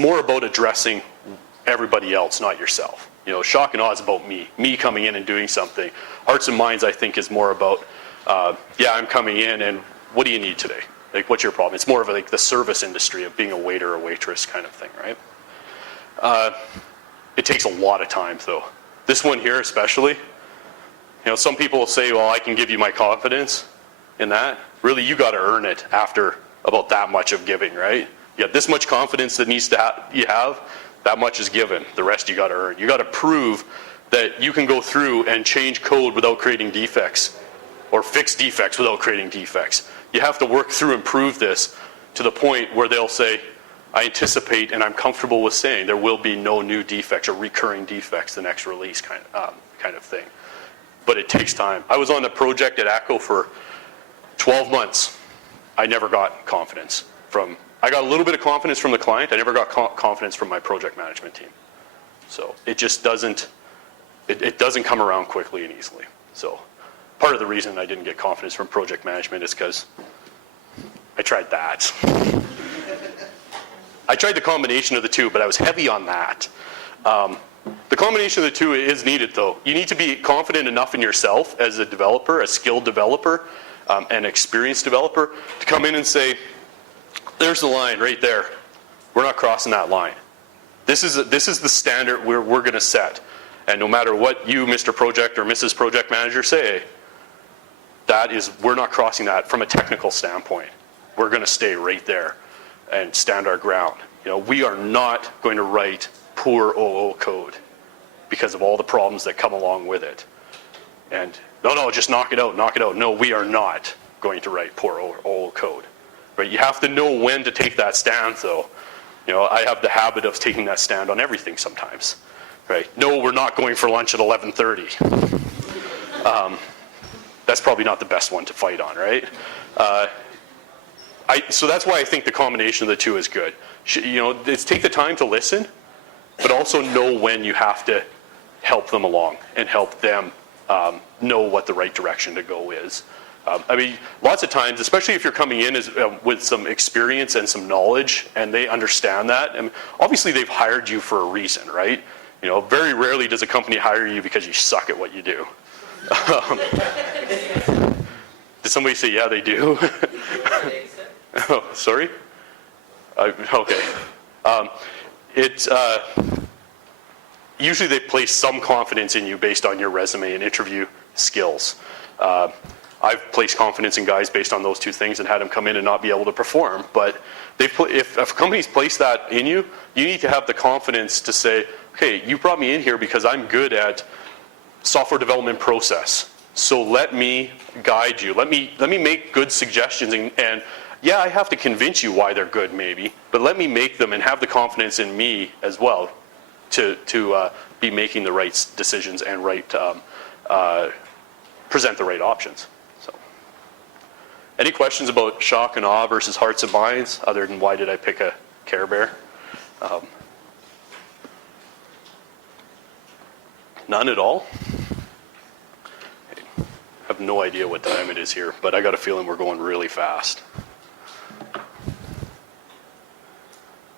more about addressing everybody else, not yourself. Shock and awe is about me coming in and doing something. Hearts and minds, I think, is more about, yeah, I'm coming in, and what do you need today? Like, what's your problem? It's more of like the service industry of being a waiter or waitress kind of thing, right? It takes a lot of time, though. This one here especially, some people will say, well, I can give you my confidence in that. Really, you got to earn it after about that much of giving, right? You got this much confidence that you have, that much is given. The rest you got to earn. You got to prove that you can go through and change code without creating defects, or fix defects without creating defects. You have to work through and prove this to the point where they'll say, I anticipate and I'm comfortable with saying there will be no new defects or recurring defects the next release kind of thing. But it takes time. I was on a project at ACO for 12 months. I never got confidence I got a little bit of confidence from the client. I never got confidence from my project management team. So it just doesn't come around quickly and easily. So part of the reason I didn't get confidence from project management is because I tried that. I tried the combination of the two, but I was heavy on that. The combination of the two is needed, though. You need to be confident enough in yourself as a developer, a skilled developer, an experienced developer, to come in and say, There's the line right there. We're not crossing that line. This is the standard we're going to set. And no matter what you, Mr. Project or Mrs. Project Manager, say, we're not crossing that from a technical standpoint. We're going to stay right there and stand our ground. We are not going to write poor OO code because of all the problems that come along with it. And no, just knock it out. No, we are not going to write poor OO code. Right? You have to know when to take that stand, though. I have the habit of taking that stand on everything sometimes. Right? No, we're not going for lunch at 11:30. That's probably not the best one to fight on, right? So that's why I think the combination of the two is good. It's take the time to listen, but also know when you have to help them along and help them know what the right direction to go is. Lots of times, especially if you're coming in with some experience and some knowledge, and they understand that, and obviously they've hired you for a reason, right? Very rarely does a company hire you because you suck at what you do. Did somebody say, yeah, they do? Oh, sorry? Okay. Usually they place some confidence in you based on your resume and interview skills. I've placed confidence in guys based on those two things and had them come in and not be able to perform. But if a company's placed that in you, you need to have the confidence to say, okay, you brought me in here because I'm good at software development process. So let me guide you. Let me make good suggestions. And yeah, I have to convince you why they're good maybe, but let me make them and have the confidence in me as well to be making the right decisions and present the right options. So, any questions about shock and awe versus hearts and minds, other than why did I pick a Care Bear? None at all? I have no idea what time it is here, but I got a feeling we're going really fast.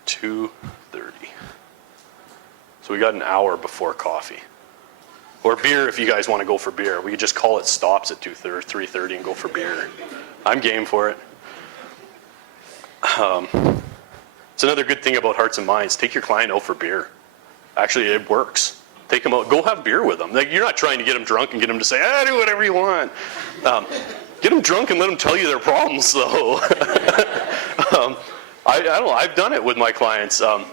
2:30. So we got an hour before coffee. Or beer if you guys want to go for beer. We could just call it stops at 2:30, 3:30 and go for beer. I'm game for it. It's another good thing about Hearts and Minds. Take your client out for beer. Actually, it works. Take them out. Go have beer with them. You're not trying to get them drunk and get them to say, do whatever you want. Get them drunk and let them tell you their problems, though. I don't know. I've done it with my clients. There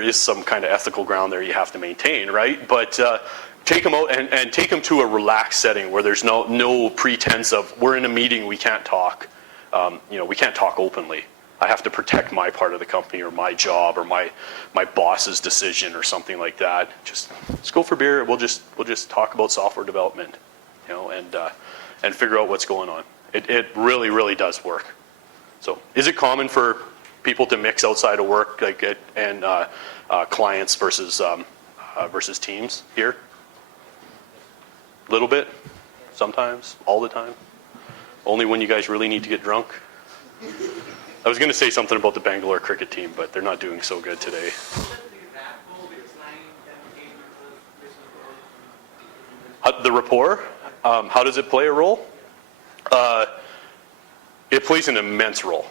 is some kind of ethical ground there you have to maintain, right? But take them out and take them to a relaxed setting where there's no pretense of we're in a meeting, we can't talk. We can't talk openly. I have to protect my part of the company or my job or my boss's decision or something like that. Let's go for beer. We'll just talk about software development, and figure out what's going on. It really, really does work. So, is it common for people to mix outside of work, and clients versus teams here? A little bit, sometimes, all the time. Only when you guys really need to get drunk. I was going to say something about the Bangalore cricket team, but they're not doing so good today. The rapport, how does it play a role? It plays an immense role,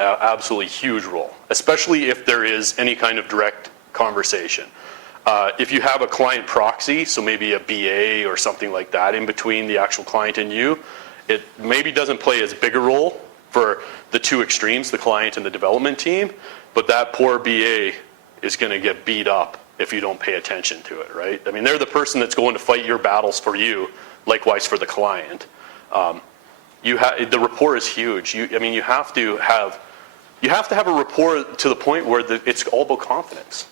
absolutely huge role, especially if there is any kind of direct conversation. If you have a client proxy, so maybe a BA or something like that in between the actual client and you, it maybe doesn't play as big a role for the two extremes, the client and the development team, but that poor BA is going to get beat up if you don't pay attention to it, right? I mean, they're the person that's going to fight your battles for you, likewise for the client. The rapport is huge. You have to have a rapport to the point where it's all about confidence.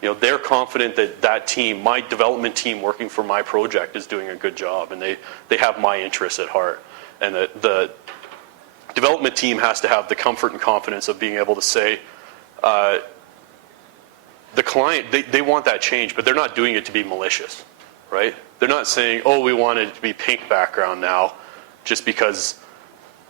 They're confident that team, my development team working for my project, is doing a good job, and they have my interests at heart. And the development team has to have the comfort and confidence of being able to say, the client, they want that change, but they're not doing it to be malicious, right? They're not saying, we want it to be pink background now, just because,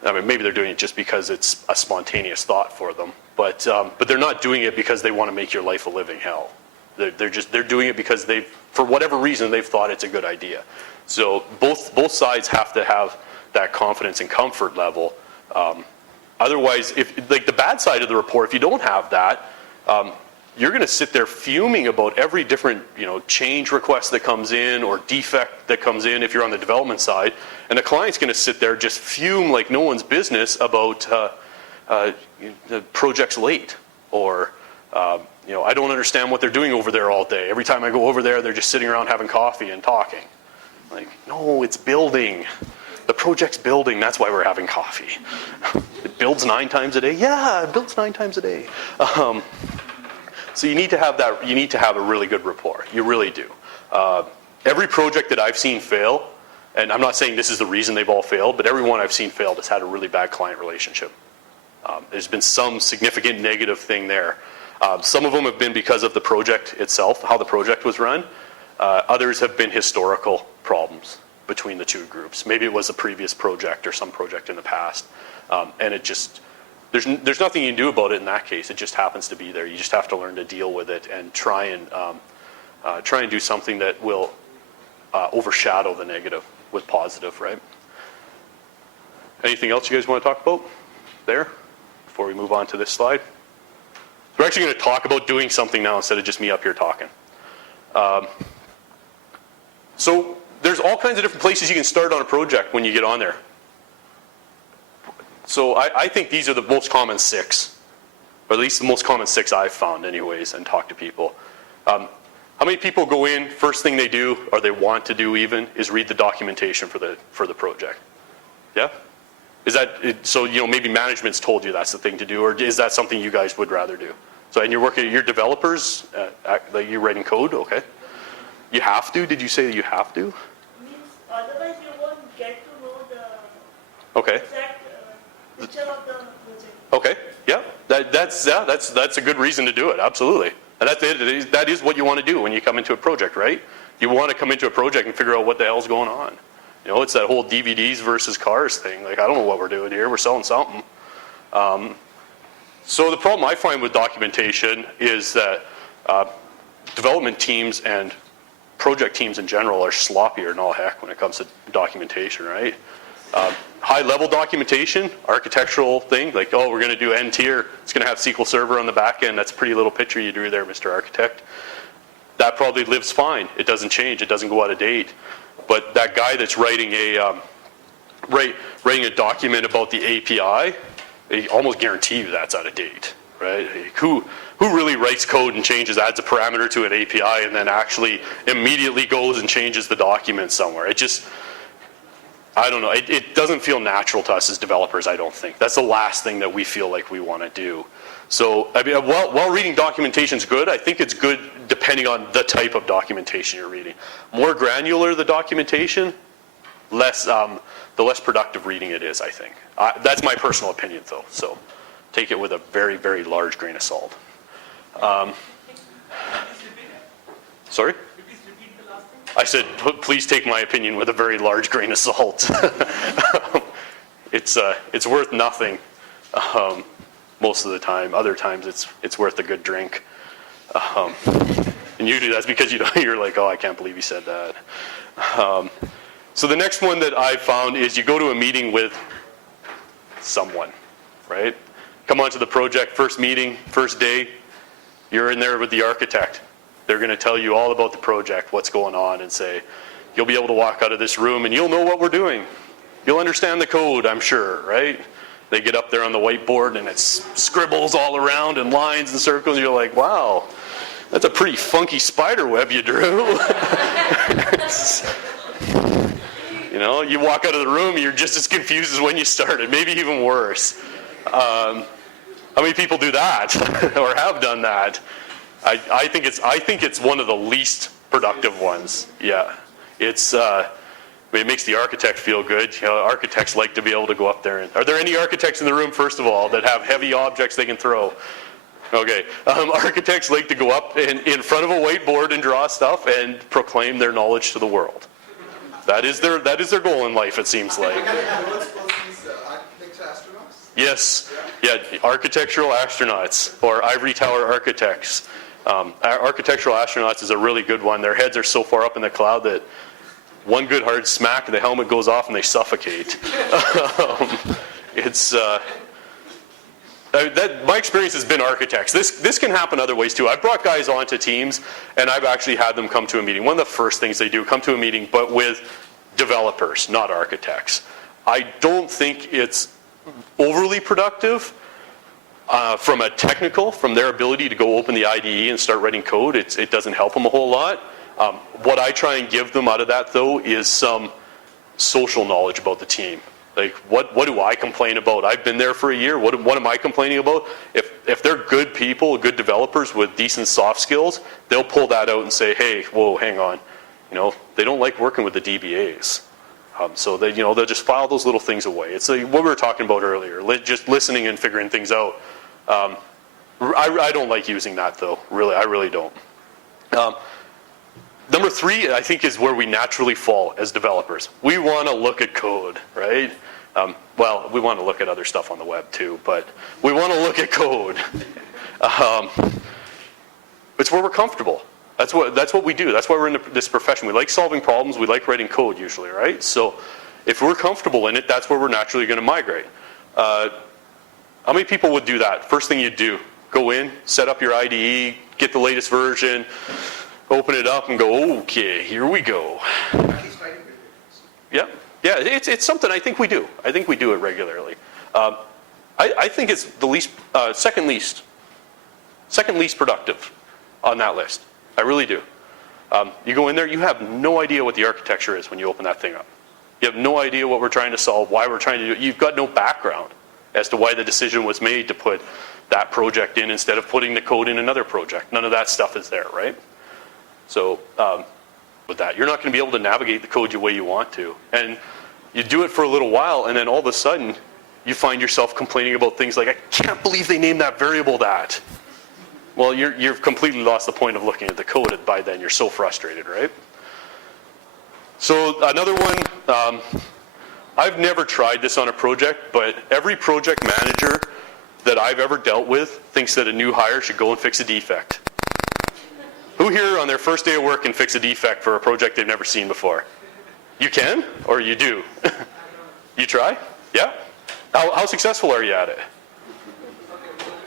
maybe they're doing it just because it's a spontaneous thought for them, but they're not doing it because they want to make your life a living hell. They're doing it because for whatever reason, they've thought it's a good idea. So both sides have to have that confidence and comfort level Otherwise, if like the bad side of the report, if you don't have that, you're going to sit there fuming about every different, change request that comes in or defect that comes in if you're on the development side, and the client's going to sit there just fume like no one's business about the project's late, or I don't understand what they're doing over there all day. Every time I go over there, they're just sitting around having coffee and talking. Like, no, it's building. The project's building. That's why we're having coffee. It builds 9 times a day. Yeah, it builds 9 times a day. So you need to have that. You need to have a really good rapport. You really do. Every project that I've seen fail, and I'm not saying this is the reason they've all failed, but every one I've seen failed has had a really bad client relationship. There's been some significant negative thing there. Some of them have been because of the project itself, how the project was run. Others have been historical problems between the two groups. Maybe it was a previous project or some project in the past, and it just. There's nothing you can do about it in that case. It just happens to be there. You just have to learn to deal with it and try and do something that will overshadow the negative with positive, right? Anything else you guys want to talk about there before we move on to this slide? We're actually going to talk about doing something now instead of just me up here talking. So there's all kinds of different places you can start on a project when you get on there. So I think these are the most common 6, or at least the most common 6 I've found anyways, and talk to people. How many people go in, first thing they do, or they want to do even, is read the documentation for the project? Yeah? Is that, so maybe management's told you that's the thing to do, or is that something you guys would rather do? So, and you're developers, like you're writing code, okay. You have to, did you say that you have to? Means otherwise you won't get to know the okay. exact picture of the project. Okay, yeah, that's a good reason to do it, absolutely. And that is what you want to do when you come into a project, right? You want to come into a project and figure out what the hell's going on. It's that whole DVDs versus cars thing. Like, I don't know what we're doing here, we're selling something. So the problem I find with documentation is that development teams and project teams in general are sloppier than all heck when it comes to documentation, right? High-level documentation, architectural thing, like, oh, we're going to do end tier. It's going to have SQL Server on the back end. That's a pretty little picture you drew there, Mr. Architect. That probably lives fine. It doesn't change. It doesn't go out of date. But that guy that's writing a document about the API, I almost guarantee you that's out of date, right? Who really writes code and adds a parameter to an API and then actually immediately goes and changes the document somewhere? It just, I don't know. It doesn't feel natural to us as developers, I don't think. That's the last thing that we feel like we want to do. So, I mean, while reading documentation is good, I think it's good depending on the type of documentation you're reading. More granular the documentation, the less productive reading it is, I think. That's my personal opinion, though. So, take it with a very, very large grain of salt. Sorry? I said, please take my opinion with a very large grain of salt. It's worth nothing most of the time. Other times, it's worth a good drink. And usually that's because you're like, oh, I can't believe you said that. So the next one that I found is you go to a meeting with someone, right? Come onto the project, first meeting, first day. You're in there with the architect. They're going to tell you all about the project, what's going on, and say, you'll be able to walk out of this room and you'll know what we're doing. You'll understand the code, I'm sure, right? They get up there on the whiteboard and it's scribbles all around and lines and circles. And you're like, wow, that's a pretty funky spider web you drew. You walk out of the room and you're just as confused as when you started, maybe even worse. How many people do that or have done that? I think it's one of the least productive ones. Yeah, it makes the architect feel good. Architects like to be able to go up there. And are there any architects in the room, first of all, that have heavy objects they can throw? Okay, architects like to go up in front of a whiteboard and draw stuff and proclaim their knowledge to the world. That is their goal in life, it seems like. Yes, yeah, architectural astronauts or ivory tower architects. Architectural astronauts is a really good one. Their heads are so far up in the cloud that one good hard smack, the helmet goes off and they suffocate. My experience has been architects. This can happen other ways too. I've brought guys onto teams, and I've actually had them come to a meeting. One of the first things they do, come to a meeting, but with developers, not architects. I don't think it's overly productive from their ability to go open the IDE and start writing code. It doesn't help them a whole lot. What I try and give them out of that, though, is some social knowledge about the team. Like, what do I complain about? I've been there for a year. What am I complaining about? If they're good people, good developers with decent soft skills, they'll pull that out and say, hey, whoa, hang on. They don't like working with the DBAs. So they'll just file those little things away. It's like what we were talking about earlier, just listening and figuring things out. I don't like using that, though. Really, I really don't. Number 3, I think, is where we naturally fall as developers. We want to look at code, right? Well, we want to look at other stuff on the web too, but we want to look at code. It's where we're comfortable. That's what we do. That's why we're in this profession. We like solving problems. We like writing code usually, right? So if we're comfortable in it, that's where we're naturally going to migrate. How many people would do that? First thing you'd do, go in, set up your IDE, get the latest version, open it up and go, okay, here we go. Yeah, it's something I think we do. I think we do it regularly. I think it's the second least productive on that list. I really do. You go in there, you have no idea what the architecture is when you open that thing up. You have no idea what we're trying to solve, why we're trying to do it. You've got no background as to why the decision was made to put that project in instead of putting the code in another project. None of that stuff is there, right? So with that, you're not going to be able to navigate the code the way you want to. And you do it for a little while, and then all of a sudden, you find yourself complaining about things like, I can't believe they named that variable that. Well, you've completely lost the point of looking at the code by then. You're so frustrated, right? So another one, I've never tried this on a project, but every project manager that I've ever dealt with thinks that a new hire should go and fix a defect. Who here on their first day of work can fix a defect for a project they've never seen before? You can, or you do? You try? Yeah? How successful are you at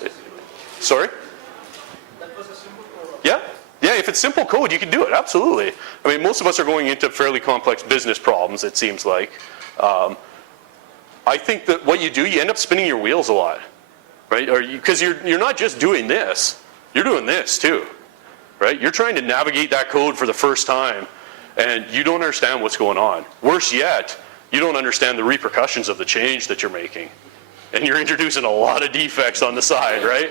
it? Sorry? Yeah? Yeah, if it's simple code, you can do it, absolutely. I mean, most of us are going into fairly complex business problems, it seems like. I think that what you do, you end up spinning your wheels a lot, right? Because you're not just doing this, you're doing this too, right? You're trying to navigate that code for the first time, and you don't understand what's going on. Worse yet, you don't understand the repercussions of the change that you're making. And you're introducing a lot of defects on the side, right?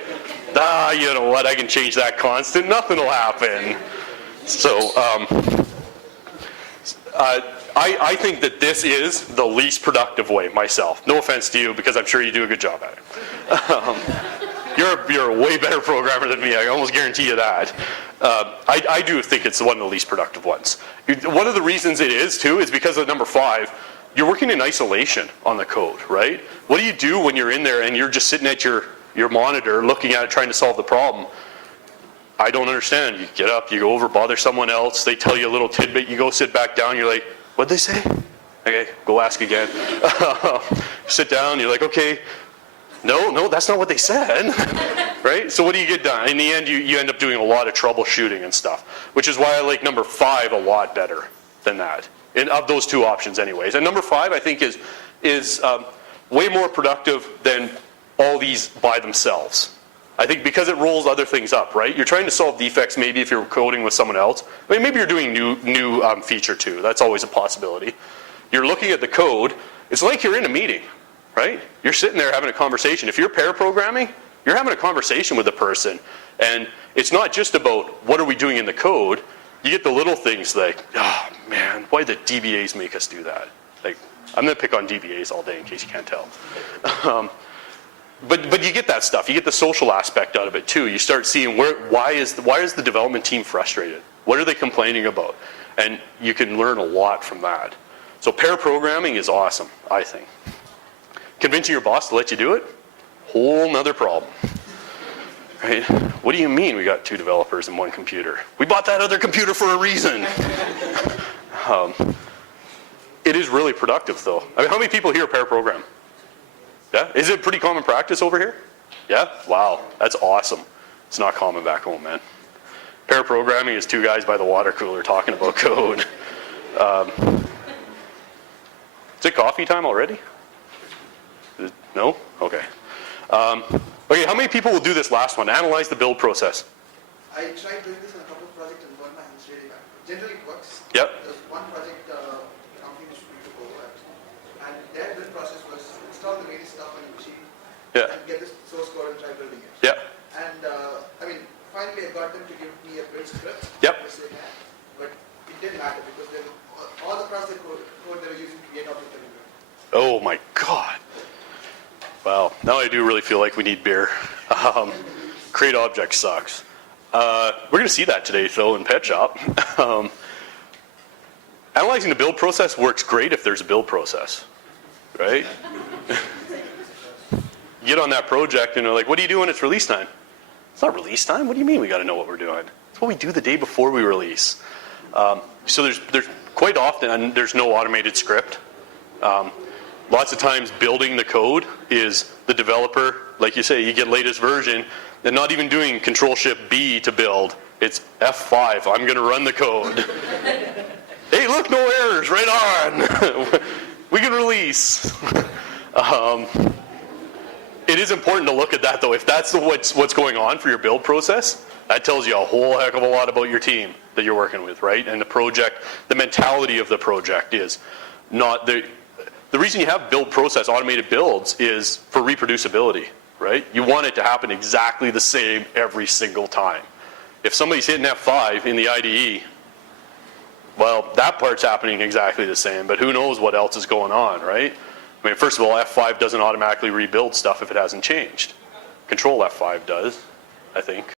You know what, I can change that constant, nothing will happen. So, I think that this is the least productive way, myself. No offense to you, because I'm sure you do a good job at it. You're a way better programmer than me, I almost guarantee you that. I do think it's one of the least productive ones. One of the reasons it is, too, is because of number 5, you're working in isolation on the code, right? What do you do when you're in there and you're just sitting at your monitor looking at it, trying to solve the problem? I don't understand. You get up, you go over, bother someone else, they tell you a little tidbit, you go sit back down, you're like, what'd they say? Okay, go ask again. Sit down, you're like, okay, no, that's not what they said, right? So what do you get done? In the end, you end up doing a lot of troubleshooting and stuff, which is why I like number 5 a lot better than that. Of those 2 options anyways. And number 5, I think, is way more productive than all these by themselves. I think because it rolls other things up, right? You're trying to solve defects maybe if you're coding with someone else. I mean, maybe you're doing new feature too. That's always a possibility. You're looking at the code. It's like you're in a meeting, right? You're sitting there having a conversation. If you're pair programming, you're having a conversation with a person. And it's not just about what are we doing in the code. You get the little things like, oh man, why did the DBAs make us do that? Like, I'm going to pick on DBAs all day in case you can't tell. But you get that stuff. You get the social aspect out of it too. You start seeing why is the development team frustrated? What are they complaining about? And you can learn a lot from that. So pair programming is awesome, I think. Convincing your boss to let you do it, whole nother problem. Right? What do you mean we got 2 developers and 1 computer? We bought that other computer for a reason. It is really productive though. I mean, how many people here pair program? Yeah? Is it pretty common practice over here? Yeah? Wow, that's awesome. It's not common back home, man. Pair programming is two guys by the water cooler talking about code. Is it coffee time already? No? Okay. Okay, how many people will do this last one? Analyze the build process. I tried doing this on a couple of projects and burned my hands really bad. Generally it works. Yep. There's one project, the company was free to go at, and their build process was install the latest stuff on your machine, Yeah. and get the source code and try building it. Yep. And finally I got them to give me a build script. Yep. Which they had, but it didn't matter because they were, all the process code they were using to create object everywhere. Oh my God. Wow, now I do really feel like we need beer. Create object sucks. We're going to see that today, though, in Pet Shop. Analyzing the build process works great if there's a build process, right? You get on that project and they're like, what do you do when it's release time? It's not release time. What do you mean we got to know what we're doing? It's what we do the day before we release. So there's quite often, and there's no automated script. Lots of times building the code is the developer, like you say, you get latest version, and not even doing Control-Shift-B to build. It's F5, I'm going to run the code. Hey, look, no errors, right on. We can release. It is important to look at that, though. If that's what's going on for your build process, that tells you a whole heck of a lot about your team that you're working with, right? And the project, the mentality of the project is not the reason you have build process, automated builds, is for reproducibility, right? You want it to happen exactly the same every single time. If somebody's hitting F5 in the IDE, well, that part's happening exactly the same, but who knows what else is going on, right? I mean, first of all, F5 doesn't automatically rebuild stuff if it hasn't changed. Control F5 does, I think.